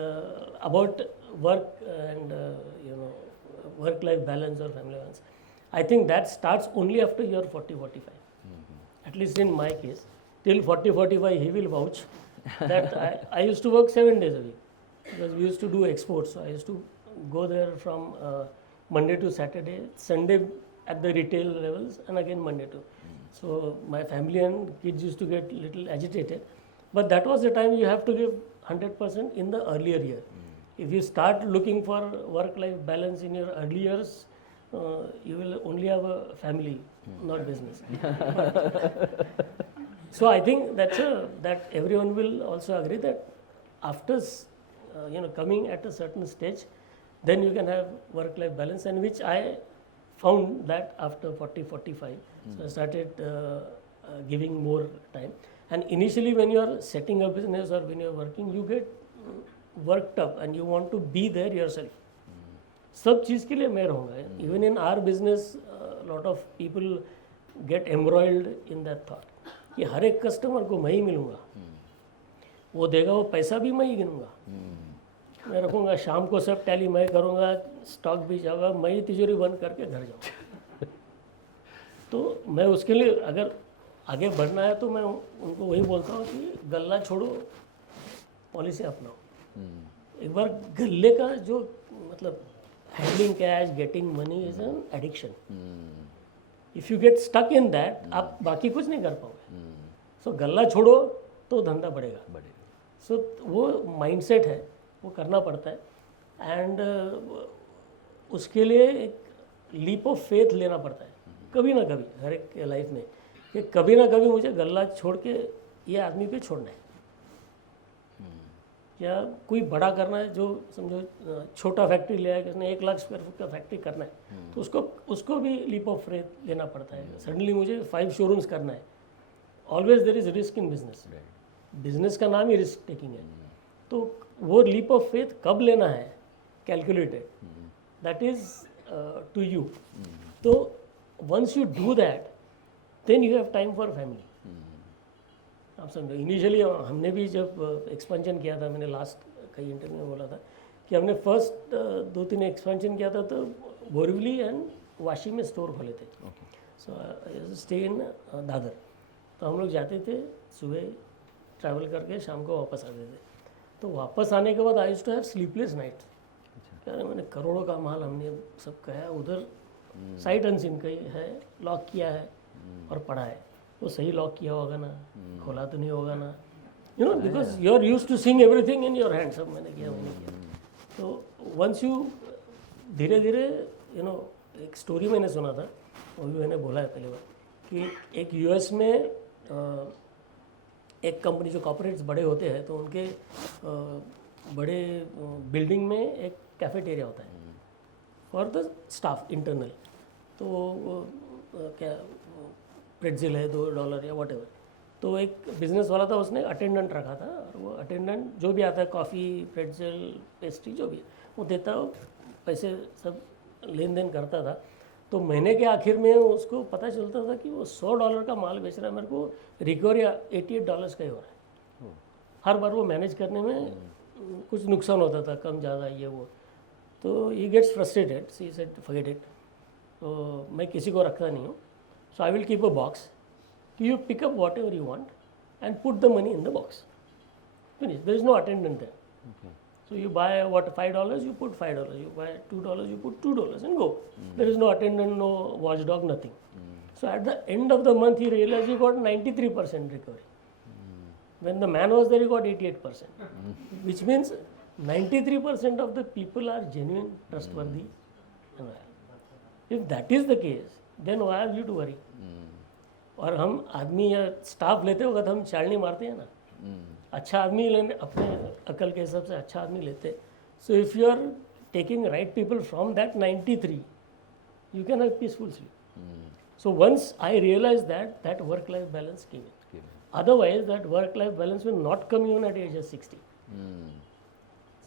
about work and work-life balance or family balance, I think that starts only after you're 40-45. At least in my case, till 40-45 he will vouch that I used to work 7 days a week because we used to do exports. So I used to go there from Monday to Saturday, Sunday at the retail levels, and again Monday to. So my family and kids used to get little agitated, but that was the time you have to give 100% in the earlier year. If you start looking for work-life balance in your early years, you will only have a family, not business. So I think that everyone will also agree that after coming at a certain stage, then you can have work-life balance, and which I found that after 40-45. So I started giving more time. And initially when you are setting a business or when you are working, you get worked up and you want to be there yourself. सब चीज़ के लिए मैं रहूँगा. Even in our business, lot of people get embroiled in that thought कि हर एक customer को मैं ही मिलूँगा, वो देगा वो पैसा भी मैं ही गिनूँगा, मैं रखूँगा, शाम को सब टैली मैं करूँगा, स्टॉक भी जाऊँगा, मैं ही तिजोरी बंद करके घर जाऊँगा. तो मैं उसके लिए अगर आगे बढ़ना है तो मैं उनको वही बोलता हूँ कि गल्ला छोड़ो, पॉलिसी अपनाओ. एक बार गल्ले का जो मतलब handling cash, getting money is an addiction. If you get stuck in that, आप बाकी कुछ नहीं कर पाओगे. सो गल्ला छोड़ो तो धंधा बढ़ेगा. सो वो माइंडसेट है, वो करना पड़ता है. एंड उसके लिए एक लीप ऑफ फेथ लेना पड़ता है कभी ना कभी हर एक के लाइफ में, कि कभी ना कभी मुझे गल्ला छोड़ के ये आदमी पे छोड़ना है, या कोई बड़ा करना है. जो समझो छोटा फैक्ट्री ले आया, किसने 1 लाख स्क्वायर फुट का फैक्ट्री करना है, तो उसको भी लीप ऑफ फेथ लेना पड़ता है. सडनली मुझे 5 शोरूम्स करना है. Always there is risk in business. Business का नाम ही रिस्क टेकिंग है. तो वो लीप ऑफ फेथ कब लेना है, calculated, that is to you. तो once you do that, then you have time for family. आप समझो, इनिशियली हमने भी जब एक्सपेंशन किया था, मैंने लास्ट कई इंटरव्यू में बोला था कि हमने फर्स्ट 2-3 एक्सपेंशन किया था तो बोरिवली एंड वाशी में स्टोर खोले थे. So stay in Dadar. तो हम लोग जाते थे, सुबह ट्रैवल करके शाम को वापस आते थे. तो वापस आने के बाद I used to have sleepless night. अरे मैंने करोड़ों का माल हमने सब कहा, उधर साइट अनसीन कहीं है, लॉक किया है और पड़ा है, वो सही लॉक किया होगा ना, खोला तो नहीं होगा ना, because you are use to seeing everything in your hand. सब मैंने किया, मैंने किया. तो वंस यू धीरे धीरे एक स्टोरी मैंने सुना था, वो भी मैंने बोला है पहले बार, कि एक यूएस में एक कंपनी, जो कॉर्पोरेट्स बड़े होते हैं तो उनके बड़े बिल्डिंग में एक कैफेटेरिया होता है फॉर द स्टाफ इंटरनल. तो क्या प्रेटजिल है $2 या वॉट एवर. तो एक बिजनेस वाला था, उसने अटेंडेंट रखा था, और वो अटेंडेंट जो भी आता है, कॉफ़ी, प्रेटजिल, पेस्ट्री जो भी है वो देता, पैसे सब लेन देन करता था. तो महीने के आखिर में उसको पता चलता था कि वो $100 का माल बेच रहा है, मेरे को रिकवरी $88 का ही हो रहा है. हर बार वो मैनेज करने में कुछ नुकसान होता था, कम ज़्यादा ये वो. तो he gets frustrated, she said forget it. तो मैं किसी को रखता नहीं हूँ. So I will keep a box. You pick up whatever you want and put the money in the box. Finish. There is no attendant there. Okay. So you buy $5, you put $5. You buy $2, you put $2 and go. There is no attendant, no watchdog, nothing. So at the end of the month, he realized he got 93% recovery. When the man was there, he got 88%. Which means 93% of the people are genuine, trustworthy. If that is the case, then why are you to worry? और हम आदमी या staff लेते होगा तो हम चालनी मारते हैं ना, अच्छा आदमी लेने अपने अकल के हिसाब से अच्छा आदमी लेते. So if you are taking right people from that 93, you can have peaceful sleep. So once I realized that work-life balance came in. Otherwise, that work-life balance will not come even at age of 60.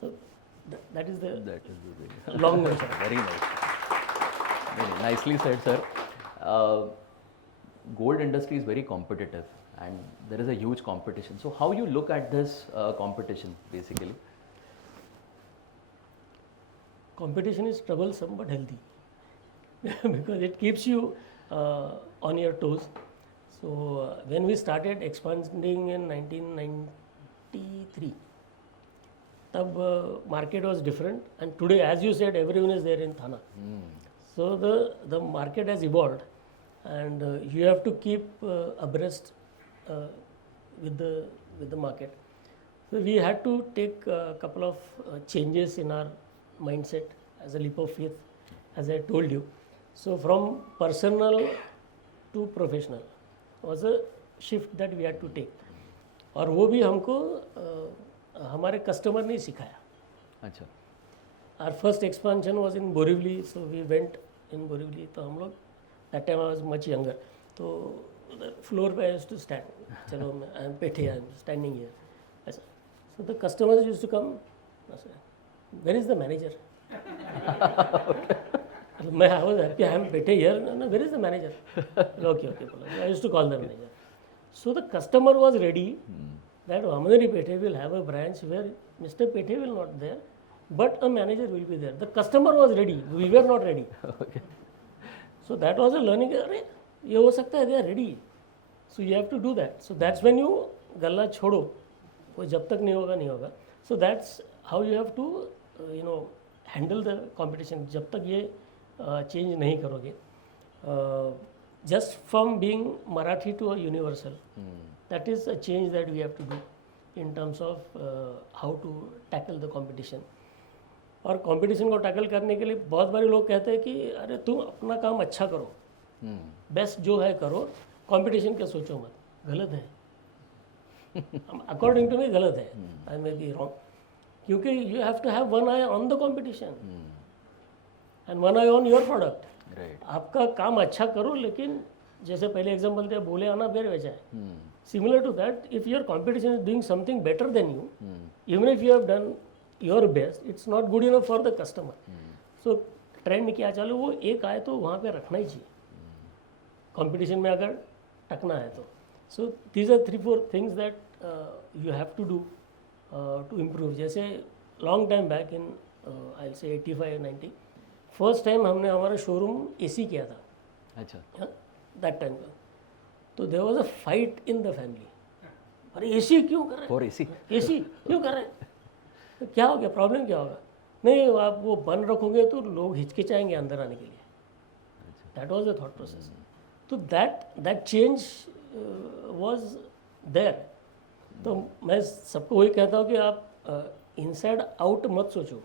So that is the long answer. Very nice. Very nicely said, sir. Gold industry is very competitive, and there is a huge competition. So how you look at this competition, basically? Competition is troublesome but healthy because it keeps you on your toes. So when we started expanding in 1993, tab market was different, and today, as you said, everyone is there in Thana. So the market has evolved, and you have to keep abreast with the market. So we had to take a couple of changes in our mindset as a leap of faith, as I told you. So from personal to professional was a shift that we had to take. और वो भी हमको हमारे customer ने सिखाया. अच्छा. Our first expansion was in Borivali, so we went in Borivali. तो हम लोग that time I was much younger. तो the floor पे I used to stand. चलो मैं I am Pethe, I am standing here. ऐसा. So the customers used to come. Where is the manager? मैं I was happy. I am Pethe here. No, where is the manager? Okay. I used to call the manager. So the customer was ready that Waman Pethe will have a branch where Mr. Pethe will not there, but a manager will be there. The customer was ready. We were not ready. Okay. So that was a learning. अरे ये हो सकता है, they are ready. So you have to do that. So that's when you गल्ला छोड़ो. वो जब तक नहीं होगा. So that's how you have to handle the competition. जब तक ये change नहीं करोगे. Just from being Marathi to a universal, that is a change that we have to do in terms of how to tackle the competition. और competition को tackle करने के लिए बहुत बारे लोग कहते हैं कि अरे तुम अपना काम अच्छा करो, बेस्ट जो है करो, कंपटीशन का सोचो मत. गलत है. अकॉर्डिंग टू मी गलत है. आई मे बी रॉन्ग, क्योंकि you have to have one eye on the competition and one eye on your product. आपका काम अच्छा करो, लेकिन जैसे पहले एग्जांपल दिया, बोले आना बेर बेचा है. Similar to that, if your competition is doing something better than you, even if you have done your best, it's not good enough for the customer. So trend क्या चालू, वो एक आए तो वहाँ पे रखना ही चाहिए कंपटीशन में अगर टकना है तो. So these are 3-4 things that you have to do to improve. जैसे long time back in I say 85-90 first time हमने हमारा शोरूम एसी किया था. अच्छा. दैट टाइम का तो there was a fight in the family. अरे एसी क्यों कर रहे हैं, फॉर एसी क्यों कर रहे हैं, क्या हो गया, प्रॉब्लम क्या होगा. नहीं, आप वो बंद रखोगे तो लोग हिचकिचाएंगे अंदर आने के लिए. That was the thought process. तो दैट चेंज वाज देयर. तो मैं सबको वही कहता हूँ कि आप इनसाइड आउट मत सोचो,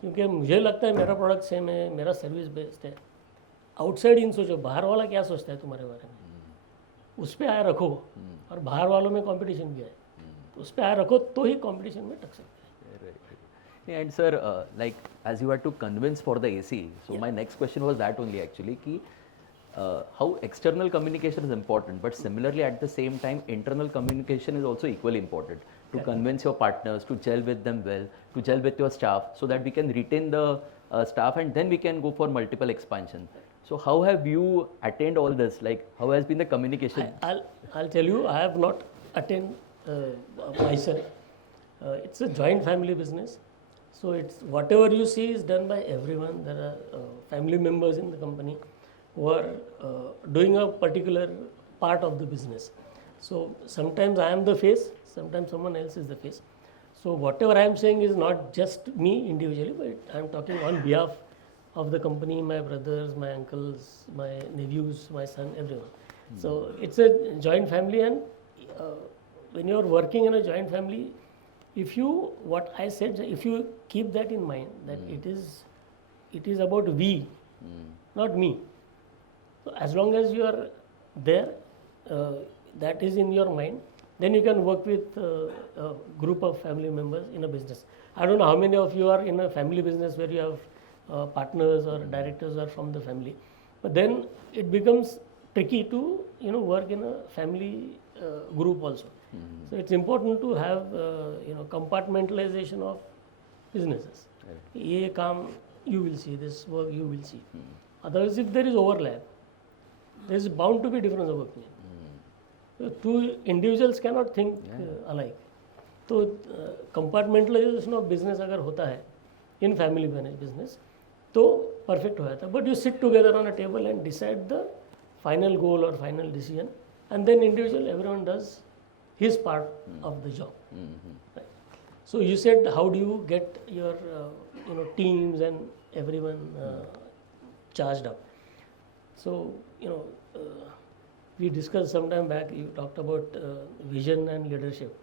क्योंकि मुझे लगता है मेरा प्रोडक्ट सेम है, मेरा सर्विस बेस्ड है. आउटसाइड इन सोचो, बाहर वाला क्या सोचता है तुम्हारे बारे में, उस पर आया रखो. और बाहर वालों में कंपटीशन भी है, तो उस पर आया रखो तो ही कंपटीशन में टक सकते हैं. And sir, like as you had to convince for the AC, so my next question was that only actually ki how external communication is important, but similarly at the same time internal communication is also equally important to convince your partners, to gel with them well, to gel with your staff, so that we can retain the staff and then we can go for multiple expansion. So how have you attained all this? Like how has been the communication? I'll tell you, I have not attained myself. It's a joint family business. So it's whatever you see is done by everyone. There are family members in the company who are doing a particular part of the business. So sometimes I am the face, sometimes someone else is the face. So whatever I am saying is not just me individually, but I am talking on behalf of the company, my brothers, my uncles, my nephews, my son, everyone. So it's a joint family, and when you are working in a joint family, if you, what I said, if you keep that in mind, that it is about we, not me. So as long as you are there, that is in your mind, then you can work with a group of family members in a business. I don't know how many of you are in a family business where you have partners or directors are from the family, but then it becomes tricky to work in a family group also. So it's important to have compartmentalization of businesses. ये काम you will see, this work you will see. Otherwise, if there is overlap, there is bound to be difference of opinion. So two individuals cannot think alike. तो compartmentalization of business अगर होता है in family business, तो perfect हो जाता है. But you sit together on a table and decide the final goal or final decision, and then individual, everyone does his part of the job. Right. So you said, how do you get your teams and everyone charged up? So we discussed some time back. You talked about vision and leadership.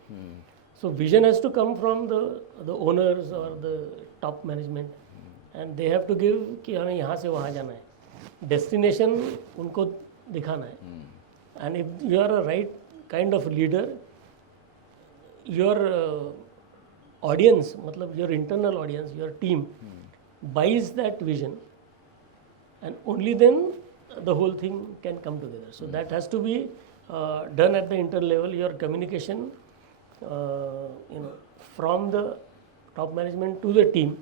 So vision has to come from the owners or the top management, and they have to give कि हमें यहाँ से वहाँ जाना है. Destination उनको दिखाना है. And if you are a right kind of leader, your audience, मतलब your internal audience, your team buys that vision, and only then the whole thing can come together. So that has to be done at the internal level. Your communication, from the top management to the team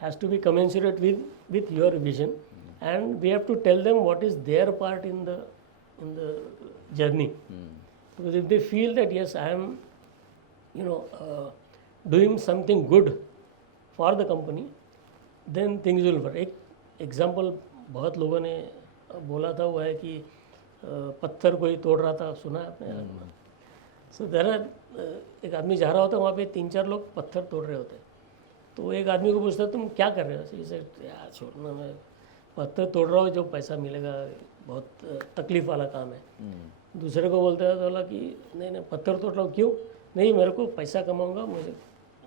has to be commensurate with your vision, and we have to tell them what is their part in the journey. Because if they feel that yes, I am doing something good for the company, then things will work. एक example बहुत लोगों ने बोला था वो है कि पत्थर कोई तोड़ रहा था, सुना है आपने? सो देयर आर, एक आदमी जा रहा होता है वहाँ पे 3-4 लोग पत्थर तोड़ रहे होते हैं. तो एक आदमी को पूछता है तुम क्या कर रहे हो? इसे यार छोड़ना, मैं पत्थर तोड़ रहा हूँ, जो पैसा मिलेगा, बहुत तकलीफ वाला काम है. दूसरे को बोलता है तो बोला कि नहीं पत्थर तोड़ रहा हूँ, क्यों? नहीं, मेरे को पैसा कमाऊँगा, मुझे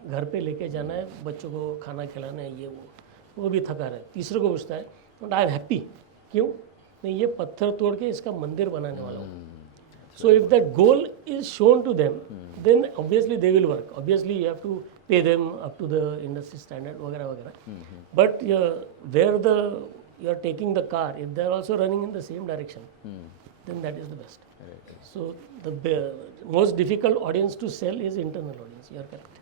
घर पे लेके जाना है, बच्चों को खाना खिलाना है, ये वो भी थका रहा है. तीसरे को पूछता है बट आई एम हैप्पी, क्यों? नहीं, ये पत्थर तोड़ के इसका मंदिर बनाने वाला हूँ. So if that goal is shown to them, then obviously they will work. Obviously you have to pay them up to the industry standard, वगैरह वगैरह. But where you are taking the car, if they are also running in the same direction, then that is the best. So the most difficult audience to sell is internal audience. You are correct.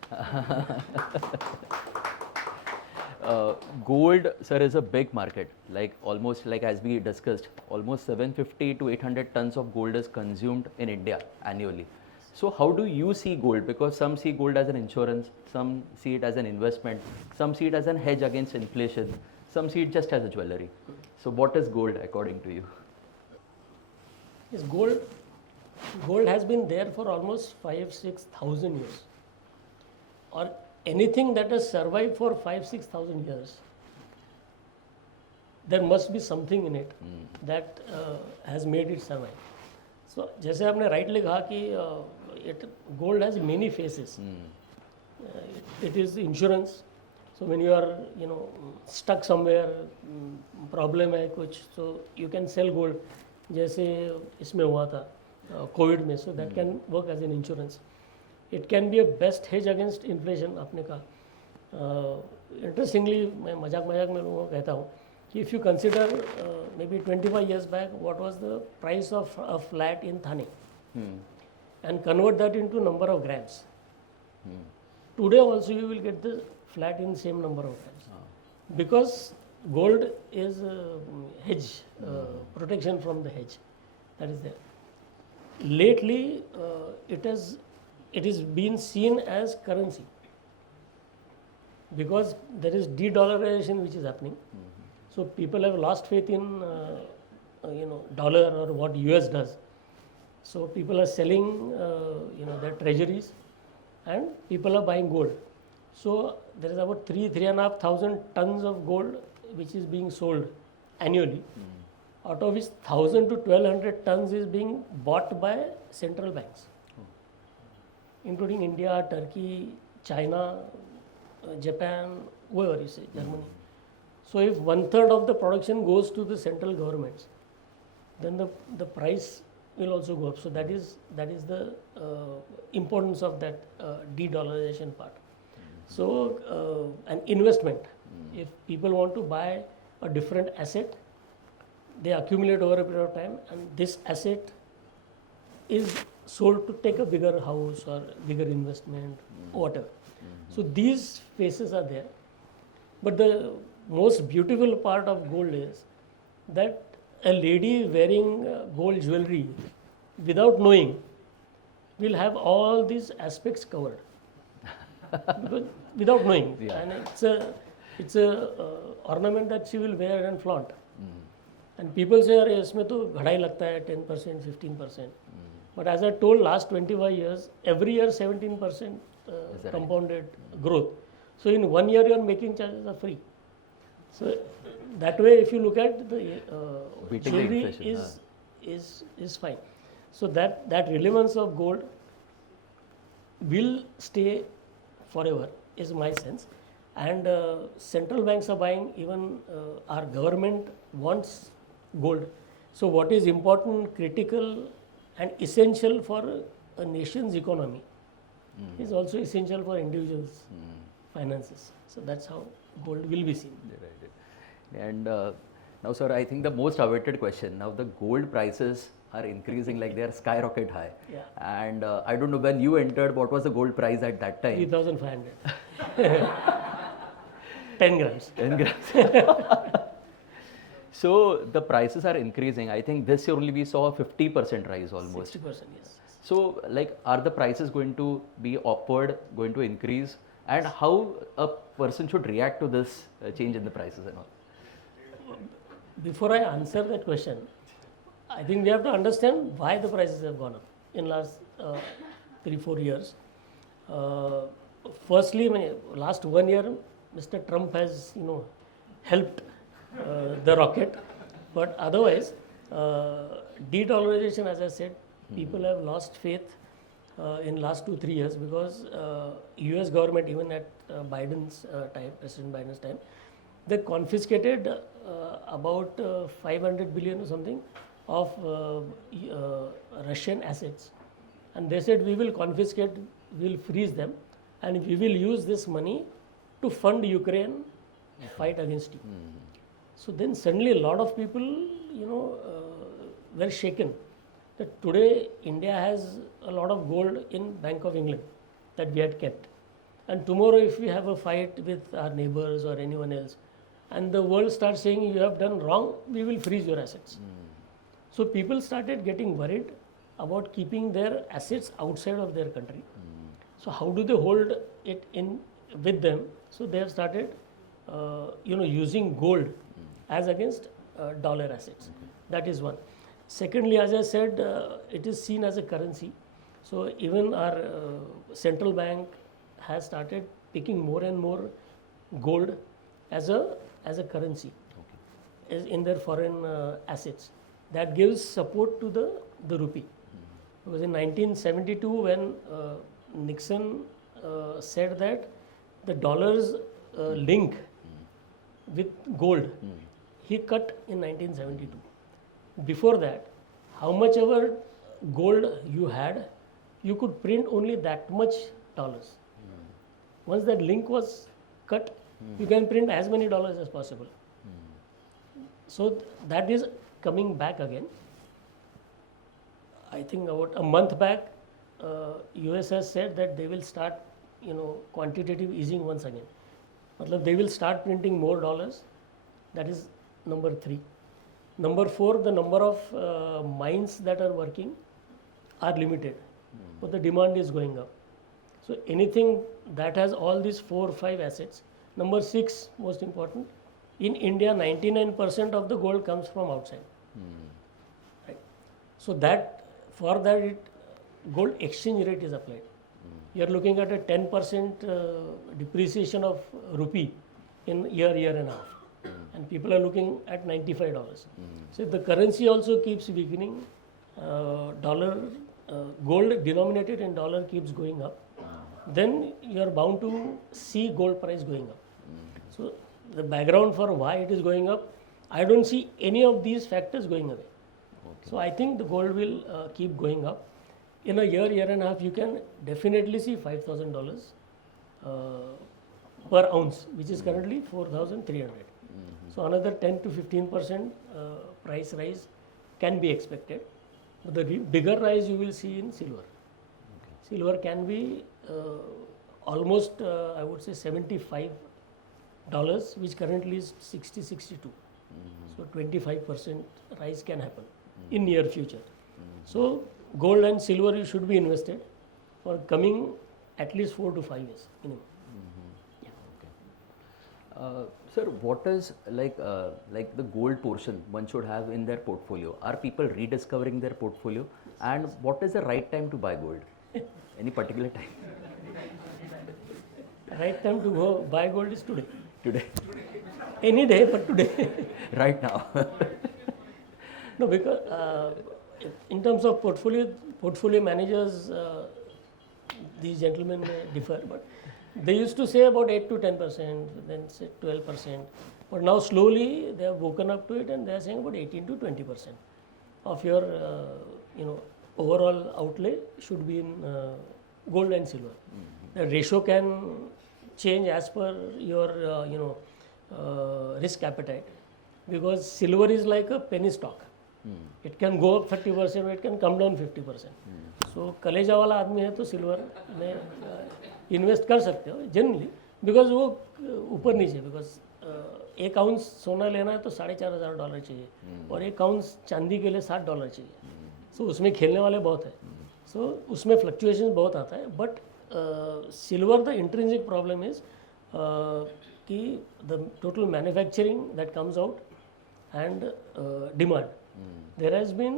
Gold, sir, is a big market. Like almost, like as we discussed, almost 750 to 800 tons of gold is consumed in India annually. So how do you see gold? Because some see gold as an insurance, some see it as an investment, some see it as an hedge against inflation, some see it just as a jewelry. So what is gold according to you? Yes, gold has been there for almost 5,000-6,000 years. Or anything that has survived for 5,000-6,000 years, there must be something in it that has made it survive. So जैसे आपने rightly कहा कि gold has many faces. It is insurance. So when you are stuck somewhere, problem है कुछ, so you can sell gold. जैसे इसमें हुआ था कोविड में, so that can work as an insurance. It can be a best hedge against inflation. आपने कहा interestingly, मैं मजाक में लोगों को कहता हूँ कि if you consider maybe 25 years back what was the price of a flat in Thane and convert that into number of grams, today also you will get the flat in same number of grams, because gold is hedge, protection from the hedge that is there. Lately it is been seen as currency because there is de-dollarization which is happening. So people have lost faith in dollar or what US does. So people are selling their treasuries and people are buying gold. So there is about 3,500 tons of gold which is being sold annually. Out of which 1,000 to 1,200 tons is being bought by central banks, including India, Turkey, China, Japan, wherever you say, Germany. So if 1/3 of the production goes to the central governments, then the price will also go up. So that is the importance of that de-dollarization part. So an investment, if people want to buy a different asset, they accumulate over a period of time, and this asset is sold to take a bigger house or bigger investment, whatever. So these phases are there. But the most beautiful part of gold is that a lady wearing gold jewelry without knowing will have all these aspects covered. Because without knowing, and it's a ornament that she will wear and flaunt. And people say, "अरे इसमें तो घड़ाई लगता है 10%, 15%." But as I told, last 25 years, every year 17% compounded growth. So in 1 year, your making charges are free. So that way, if you look at the jewelry is fine. So that relevance of gold will stay forever, is my sense. And central banks are buying, even our government wants gold. So what is important, critical and essential for a nation's economy is also essential for individuals' finances. So that's how gold will be seen. Right. And now, sir, I think the most awaited question. Now the gold prices are increasing, like they are skyrocket high. Yeah. And I don't know, when you entered, what was the gold price at that time? 3,500. 10 grams. 10 grams. So the prices are increasing. I think this year only we saw a 50% rise almost. 60%, yes. So, like, are the prices going to be upward, going to increase? And how a person should react to this change in the prices and all? Before I answer that question, I think we have to understand why the prices have gone up in last 3-4 years. Firstly, last 1 year, Mr. Trump has, helped the rocket, but otherwise, de-dollarization, as I said, people have lost faith in last 2-3 years because U.S. government, even at Biden's time, President Biden's time, they confiscated about 500 billion or something of Russian assets, and they said we will confiscate, we will freeze them, and we will use this money to fund Ukraine fight against you. So then suddenly a lot of people, were shaken that today India has a lot of gold in Bank of England that we had kept. And tomorrow if we have a fight with our neighbors or anyone else, and the world starts saying you have done wrong, we will freeze your assets. So people started getting worried about keeping their assets outside of their country. So how do they hold it in with them? So they have started, using gold as against dollar assets. That is one. Secondly, as I said, it is seen as a currency. So even our central bank has started picking more and more gold as a currency in their foreign assets. That gives support to the rupee. Because in 1972, when Nixon said that the dollar's link with gold, he cut in 1972. Before that, how much ever gold you had, you could print only that much dollars. Once that link was cut, you can print as many dollars as possible. So that is coming back again. I think about a month back, US has said that they will start, quantitative easing once again. Matlab they will start printing more dollars. That is number 3. Number 4, the number of mines that are working are limited, but the demand is going up. So anything that has all these 4 or 5 assets. Number 6, most important, in India 99% of the gold comes from outside. Right? So that for that gold exchange rate is applied. You are looking at a 10% depreciation of rupee in year and a half. And people are looking at $95. So if the currency also keeps weakening, gold denominated in dollar keeps going up, then you are bound to see gold price going up. So the background for why it is going up, I don't see any of these factors going away. So I think the gold will keep going up. In a year and a half, you can definitely see $5,000 per ounce, which is currently 4,300. So another 10 to 15% price rise can be expected. But the bigger rise you will see in silver. Silver can be almost, I would say, $75, which currently is 60, 62. So 25% rise can happen in near future. So gold and silver you should be invested for coming at least 4 to 5 years minimum. Sir, what is like the gold portion one should have in their portfolio? Are people rediscovering their portfolio? And what is the right time to buy gold? Any particular time? Right time to go buy gold is today. Today? Any day, but today. Right now? No, because in terms of portfolio managers, these gentlemen may differ, but they used to say about 8 to 10%, then say 12%. But now slowly they have woken up to it and they are saying about 18 to 20% of your overall outlay should be in gold and silver. The ratio can change as per your risk appetite, because silver is like a penny stock. It can go up 30%, it can come down 50%. So कलेजा वाला आदमी है तो silver में invest कर सकते हो generally, because वो ऊपर नीचे, बिकॉज 1 आउंस सोना लेना है तो $4,500 चाहिए और 1 आउंस चांदी के लिए $60 चाहिए. सो उसमें खेलने वाले बहुत है. सो उसमें फ्लक्चुएशन बहुत आता है. But silver the intrinsic problem is कि the total manufacturing that comes out and demand. There has been,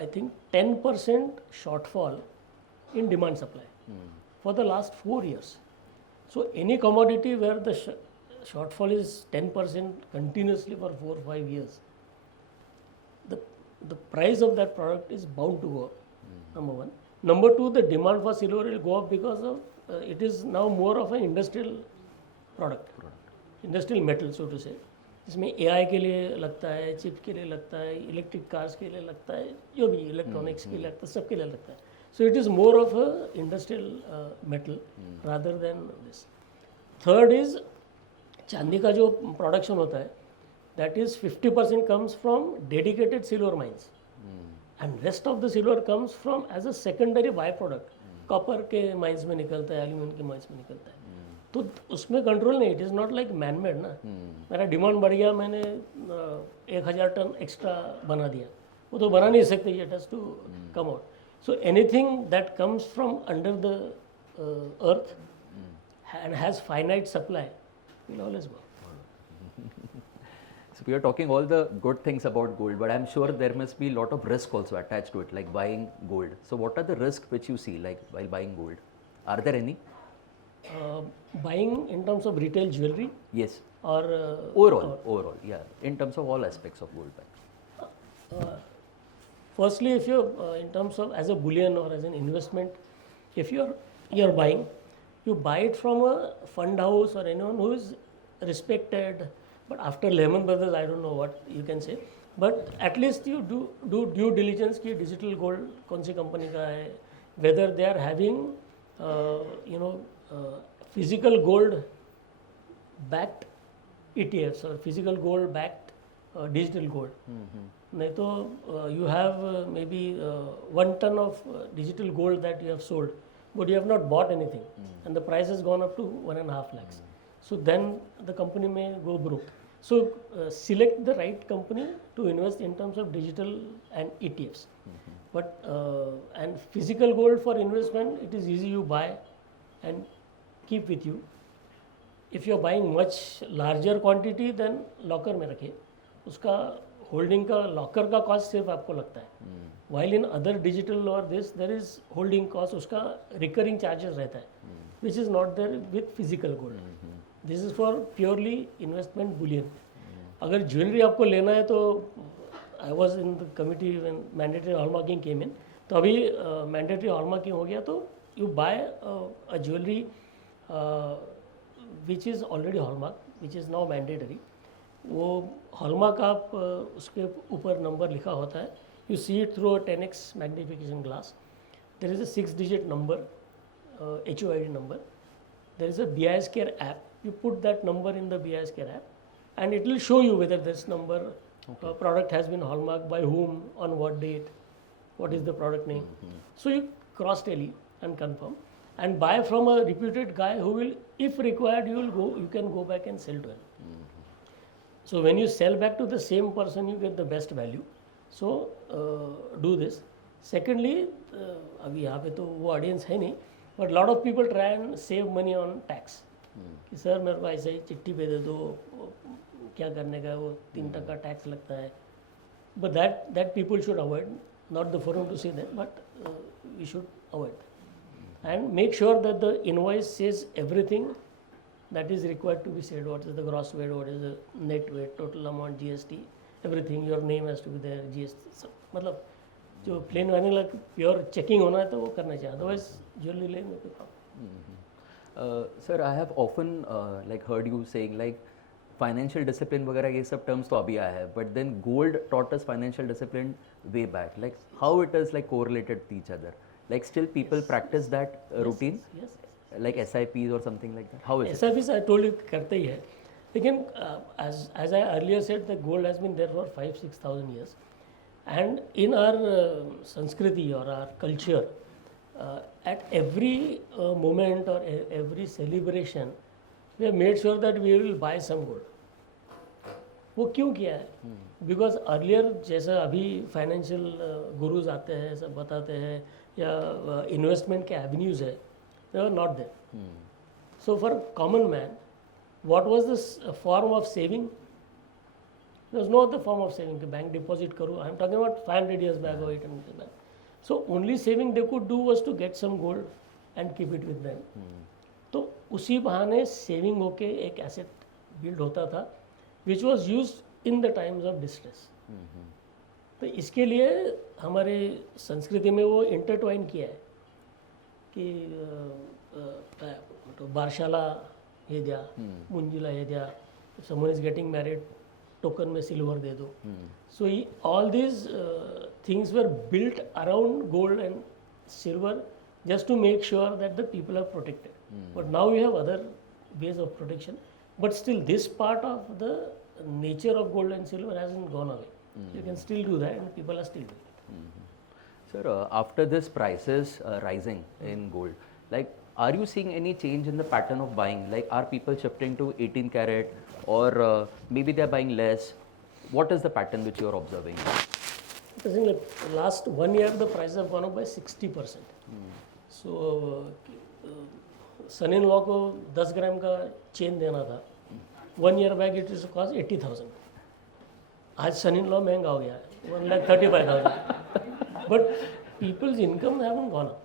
I think, 10% shortfall in demand supply for the last 4 years. So any commodity where the shortfall is 10% continuously for 4 or 5 years, the price of that product is bound to go up. Number one. Number two, the demand for silver will go up because of it is now more of an industrial product. Industrial metal, so to say. इसमें AI के लिए लगता है, chip के लिए लगता है, electric cars के लिए लगता है, जो भी इलेक्ट्रॉनिक्स के लिए लगता है, सबके लिए लगता है. So it is more of a industrial metal rather than this. Third is चांदी का जो प्रोडक्शन होता है, that is 50% comes from dedicated silver mines and rest of the silver comes from as a secondary by product. Copper के mines में निकलता है, aluminium के माइंस में निकलता है. तो उसमें कंट्रोल नहीं. It is not like man made ना. मेरा डिमांड बढ़ गया, मैंने 1,000 टन एक्स्ट्रा बना दिया, वो तो बना नहीं सकते. It has to come out. So anything that comes from under the earth and has finite supply will always go. So we are talking all the good things about gold, but I'm sure there must be a lot of risk also attached to it, like buying gold. So what are the risks which you see, like while buying gold? Are there any? Buying in terms of retail jewelry? Yes. Or overall, yeah. In terms of all aspects of gold buying. Firstly, if you're in terms of as a bullion or as an investment, if you're buying, you buy it from a fund house or anyone who is respected. But after Lehman Brothers, I don't know what you can say. But at least you do due diligence कि digital gold कौन सी company का है, whether they are having physical gold backed ETFs or physical gold backed digital gold. नहीं तो you have maybe 1 ton of digital gold that you have sold, but you have not bought anything, and the price has gone up to 1.5 lakhs. So then the company may go broke. So select the right company to invest in terms of digital and ETFs. But and physical gold for investment, it is easy, you buy and keep with you. If you are buying much larger quantity, then locker में रखिए. उसका holding का locker का cost सिर्फ आपको लगता है. While in other digital or this, there is holding cost, उसका recurring charges रहता है, which is not there with physical gold. This is for purely investment bullion. अगर ज्वेलरी आपको लेना है तो I was in the committee when mandatory hallmarking came in. तो अभी mandatory hallmarking हो गया तो you buy a jewelry which is already hallmark, which is now mandatory. वो hallmark आप उसके ऊपर नंबर लिखा होता है. you see it through a 10x magnification glass. There is a 6-digit number, HOID number. There is a BIS Care app. You put that number in the BIS Care app, and it will show you whether this number product has been hallmarked by whom, on what date, what is the product name. So you cross tally and confirm, and buy from a reputed guy who will, if required, you can go back and sell to him. So when you sell back to the same person, you get the best value. So do this. Secondly, अभी यहाँ पे तो वो audience है नहीं, but lot of people try and save money on tax. कि sir मेरे को ऐसे ही चिट्ठी पे दे दो, क्या करने का है, वो 3% टैक्स लगता है. But that people should avoid. Not the forum to say that, but we should avoid. And make sure that the invoice says everything that is required to be said. What is the gross weight, what is the net weight, total amount, GST, everything. Your name has to be there, GST. So, मतलब जो plain vanilla pure checking होना है तो वो करना चाहिए. Otherwise jewelry ले में कोई problem. Sir, I have often like heard you saying like financial discipline वगैरह ये सब terms तो अभी आया है, but then gold taught us financial discipline way back. Like how it is like correlated to each other. Like still people practice that routine. Yes. Like SIPs or something like that. How is it? SIPs I told you करते ही है. लेकिन as I earlier said, the gold has been there for 5,000-6,000 years, and in our Sanskriti or our culture, at every moment or every celebration, we have made sure that we will buy some gold. वो क्यों किया है? Because earlier जैसा अभी financial gurus आते हैं, सब बताते हैं, या investment के avenues है, they were not there. So for common man, what was this form of saving? There was no other form of saving. Bank deposit करूँ. I am talking about 500 years back or 800 years back. So only saving they could do was to get some gold and keep it with them. तो उसी बहाने saving होके एक asset build होता था, which was used in the times of distress. तो इसके लिए हमारे संस्कृति में वो इंटरट्वाइन किया है कि तो बारशाला ये दिया, मुंजिला ये दिया, someone is getting married, token में silver दे दो. So all these things were built around gold and silver just to make sure that the people are protected. But now we have other ways of protection. But still this part of the nature of gold and silver hasn't gone away. You can still do that and people are still doing it. Sir, after this prices rising in gold, like are you seeing any change in the pattern of buying? Like are people shifting to 18 karat or maybe they are buying less? What is the pattern which you are observing? I think like last 1 year the prices have gone up by 60%. So son-in-law को 10 ग्राम का chain देना था. 1 year back it is cost 80,000. आज son-in-law महंगा हो गया है 1,35,000. But people's income haven't gone up.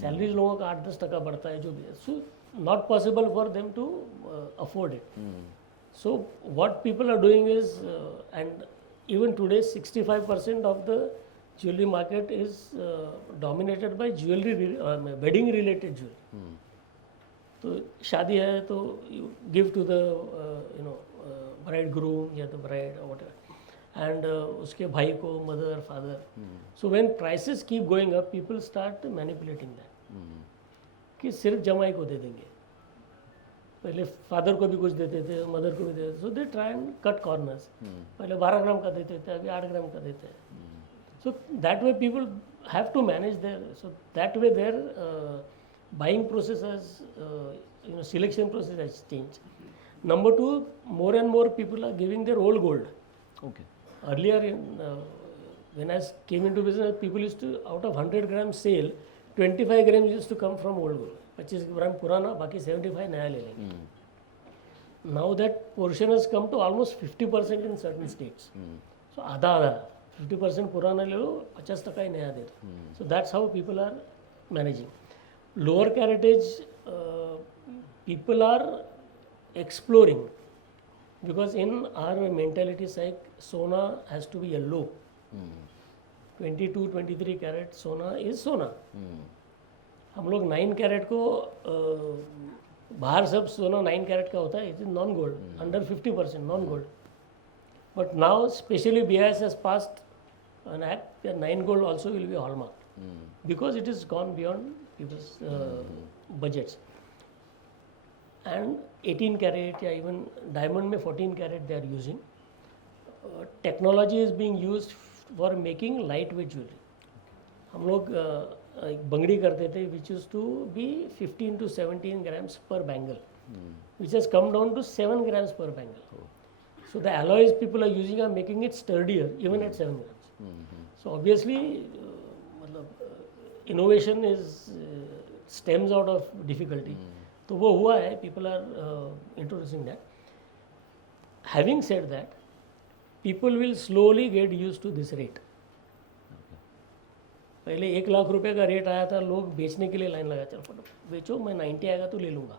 Salaries लोगों का 8-10% बढ़ता है जो भी है. So not possible for them to afford it. So what people are doing is, and even today 65% of the jewelry market is dominated by jewelry, wedding related jewelry. तो शादी है तो you give to the bridegroom या the bride or whatever, and उसके भाई को, mother, father. So when prices keep going up, people start manipulating that. कि सिर्फ जमाई को दे देंगे. पहले फादर को भी कुछ देते थे, मदर को भी देते थे. So they try and cut corners. पहले 12 ग्राम का देते थे, अभी 8 ग्राम का देते हैं. So that way people have to manage there. So that way there buying process has, selection process has changed. Number 2, more and more people are giving their old gold. Okay. Earlier, when I came into business, people used to, out of 100 grams sale, 25 grams used to come from old gold. 25 ग्राम पुराना, बाकी 75 नया ले लेंगे. Now that portion has come to almost 50% in certain states. So आधा 50% पुराना ले लो, 50% ही नया दे दो. So that's how people are managing. Lower caratage, people are exploring, because in our mentality side, sona has to be yellow. 22-23 carat sona is sona. हम लोग 9 carat को बाहर सब सोना 9 कैरेट का होता है. It is non gold, under 50% non gold. But now specially BIS has passed an app where 9 gold also will be hallmark because it is gone beyond people's budgets. And 18 carat या even diamond में 14 carat they are using. Technology is being used for making lightweight jewelry. हम लोग एक बंगड़ी करते थे which used to be 15 to 17 grams per bangle, which has come down to 7 grams per bangle. So the alloys people are using are making it sturdier even at 7 grams. So obviously, innovation is stems out of difficulty. तो वो हुआ है, people are introducing that. Having said that, people will slowly get used to this rate. पहले 1 लाख रुपए का rate आया था, लोग बेचने के लिए लाइन लगा, चल फटाफट बेचो, मैं 90 आएगा तो ले लूँगा.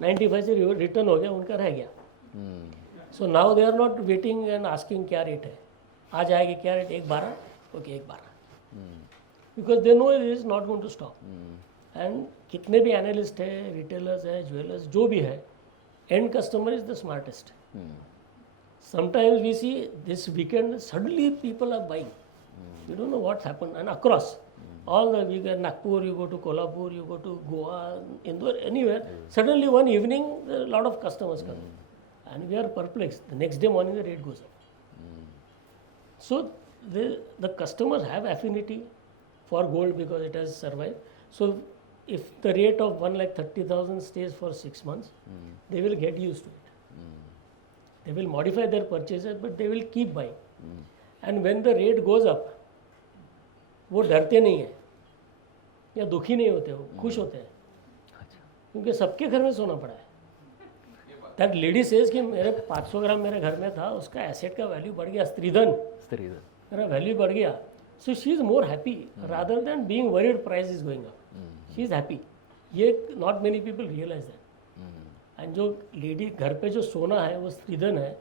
95 से रिटर्न हो गया, उनका रह गया. So now they are not waiting and asking क्या रेट है, आज आएगी क्या rate, 1.12, okay 1.12, because they know it is not going to stop. And कितने भी एनालिस्ट है, रिटेलर्स है, ज्वेलर्स जो भी है, and customer is the smartest. Sometimes we see this weekend suddenly people are buying. You don't know what's happened, and across all the weekend, Nagpur, you go to Kolhapur, you go to Goa, Indore, anywhere. Suddenly one evening, a lot of customers come, and we are perplexed. The next day morning, the rate goes up. So the customers have affinity for gold because it has survived. So if the rate of 1,30,000 stays for 6 months, they will get used to it. They will modify their purchases, but they will keep buying. And when the rate goes up, वो डरते नहीं हैं या दुखी नहीं होते, वो खुश होते हैं, क्योंकि सबके घर में सोना पड़ा है. दैट लेडी सेज कि मेरे 500 ग्राम मेरे घर में था, उसका एसेट का वैल्यू बढ़ गया, स्त्रीधन मेरा वैल्यू बढ़ गया. So she is more happy rather than being worried price is going up. She is happy. Yeah not many people realise that. And जो लेडी घर पे जो सोना है वो स्त्रीधन है,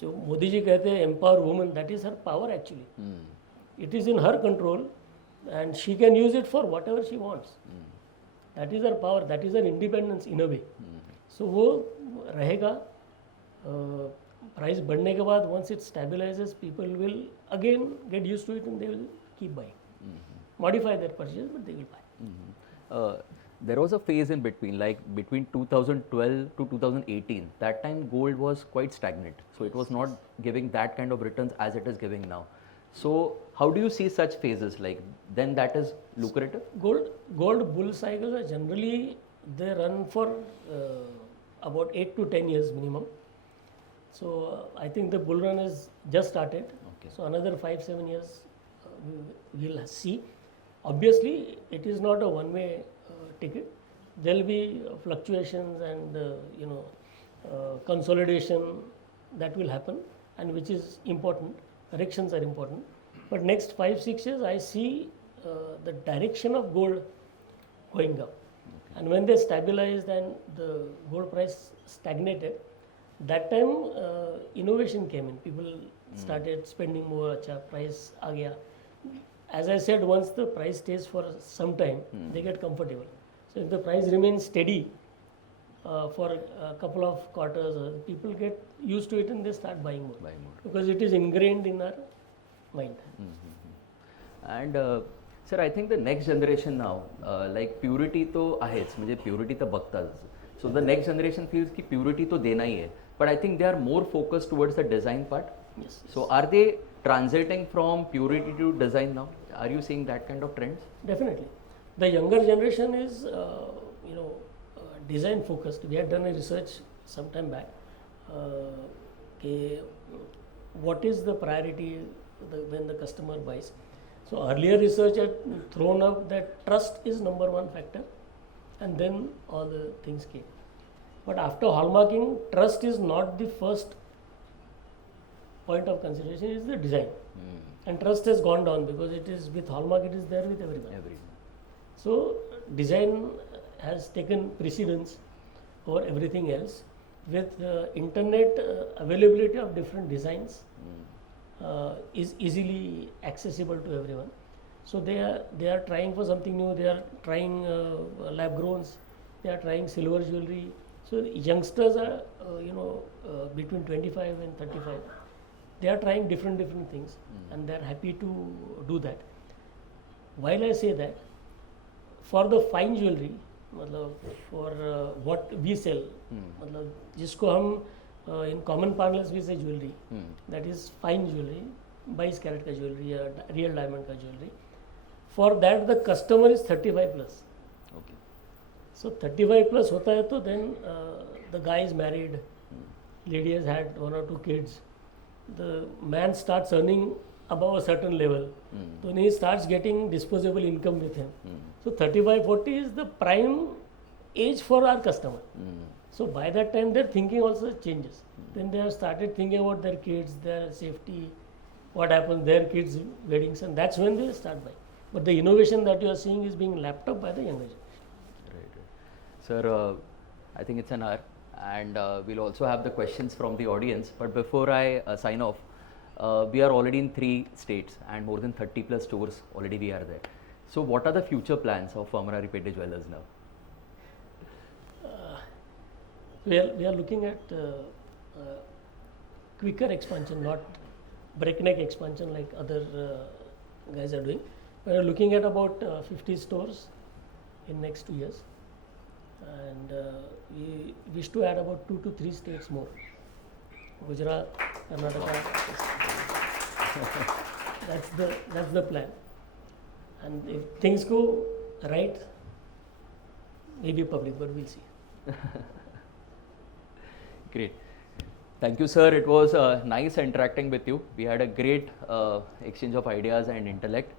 जो मोदी जी कहते हैं empower women, that is her power actually. It is in her control and she can use it for whatever she wants. That is her power, that is her independence in a way. So वो रहेगा. Price बढ़ने के बाद once it stabilises, people will again get use to it and they will keep buying, modify their purchase, but they will buy. There was a phase in between, like between 2012 to 2018. That time gold was quite stagnant, so it was not giving that kind of returns as it is giving now. So how do you see such phases? Like then that is lucrative? Gold bull cycles are generally, they run for about 8 to 10 years minimum. So I think the bull run has just started. Okay. So another 5-7 years we will see. Obviously it is not a one-way ticket. There will be fluctuations and consolidation that will happen, and which is important. Corrections are important, but next 5-6 years I see the direction of gold going up. Okay. And when they stabilized and the gold price stagnated, that time innovation came in. People started spending more. अच्छा price आ गया. As I said, once the price stays for some time, they get comfortable. So if the price remains steady for a couple of quarters, people get used to it and they start buying more. Because it is ingrained in our mind. And sir, I think the next generation now, like purity तो आहेच, म्हणजे purity तर बघताच. So the next generation feels कि purity तो देना ही है. But I think they are more focused towards the design part. Yes. So are they transiting from purity to design now? Are you seeing that kind of trends? Definitely. The younger generation is, design focused. We had done a research some time back. What is the priority when the customer buys? So earlier research had thrown up that trust is number one factor, and then all the things came. But after hallmarking, trust is not the first point of consideration, is the design. And trust has gone down because it is with hallmark, it is there with everyone. So design has taken precedence over everything else. With internet availability of different designs is easily accessible to everyone. So they are trying for something new. They are trying lab growns. They are trying silver jewelry. So youngsters are between 25 and 35. they are trying different things, and they are happy to do that. While I say that, for the fine jewelry, मतलब for what we sell, मतलब जिसको हम in common parlance we say jewelry, that is fine jewelry, 22 carat का jewellery या real diamond का jewellery. For that the customer is 35 plus. Okay. So 35 plus होता है तो then the guy is married, lady has had 1 or 2 kids, the man starts earning above a certain level, so then he starts getting disposable income with him. So 35-40 is the prime age for our customer. So by that time their thinking also changes. Then they have started thinking about their kids, their safety, what happens, their kids' weddings, and that's when they start buying. But the innovation that you are seeing is being lapped up by the younger generation. Right. Sir, I think it's an hour, and we'll also have the questions from the audience. But before I sign off, we are already in 3 states and more than 30 plus stores already we are there. So what are the future plans of Waman Pethe Jewellers now? We are looking at quicker expansion, not breakneck expansion like other guys are doing. We are looking at about 50 stores in next 2 years, and we wish to add about 2 to 3 states more. Gujarat, Karnataka. That's the plan. And if things go right, maybe public, but we'll see. Great. Thank you, sir. It was nice interacting with you. We had a great exchange of ideas and intellect.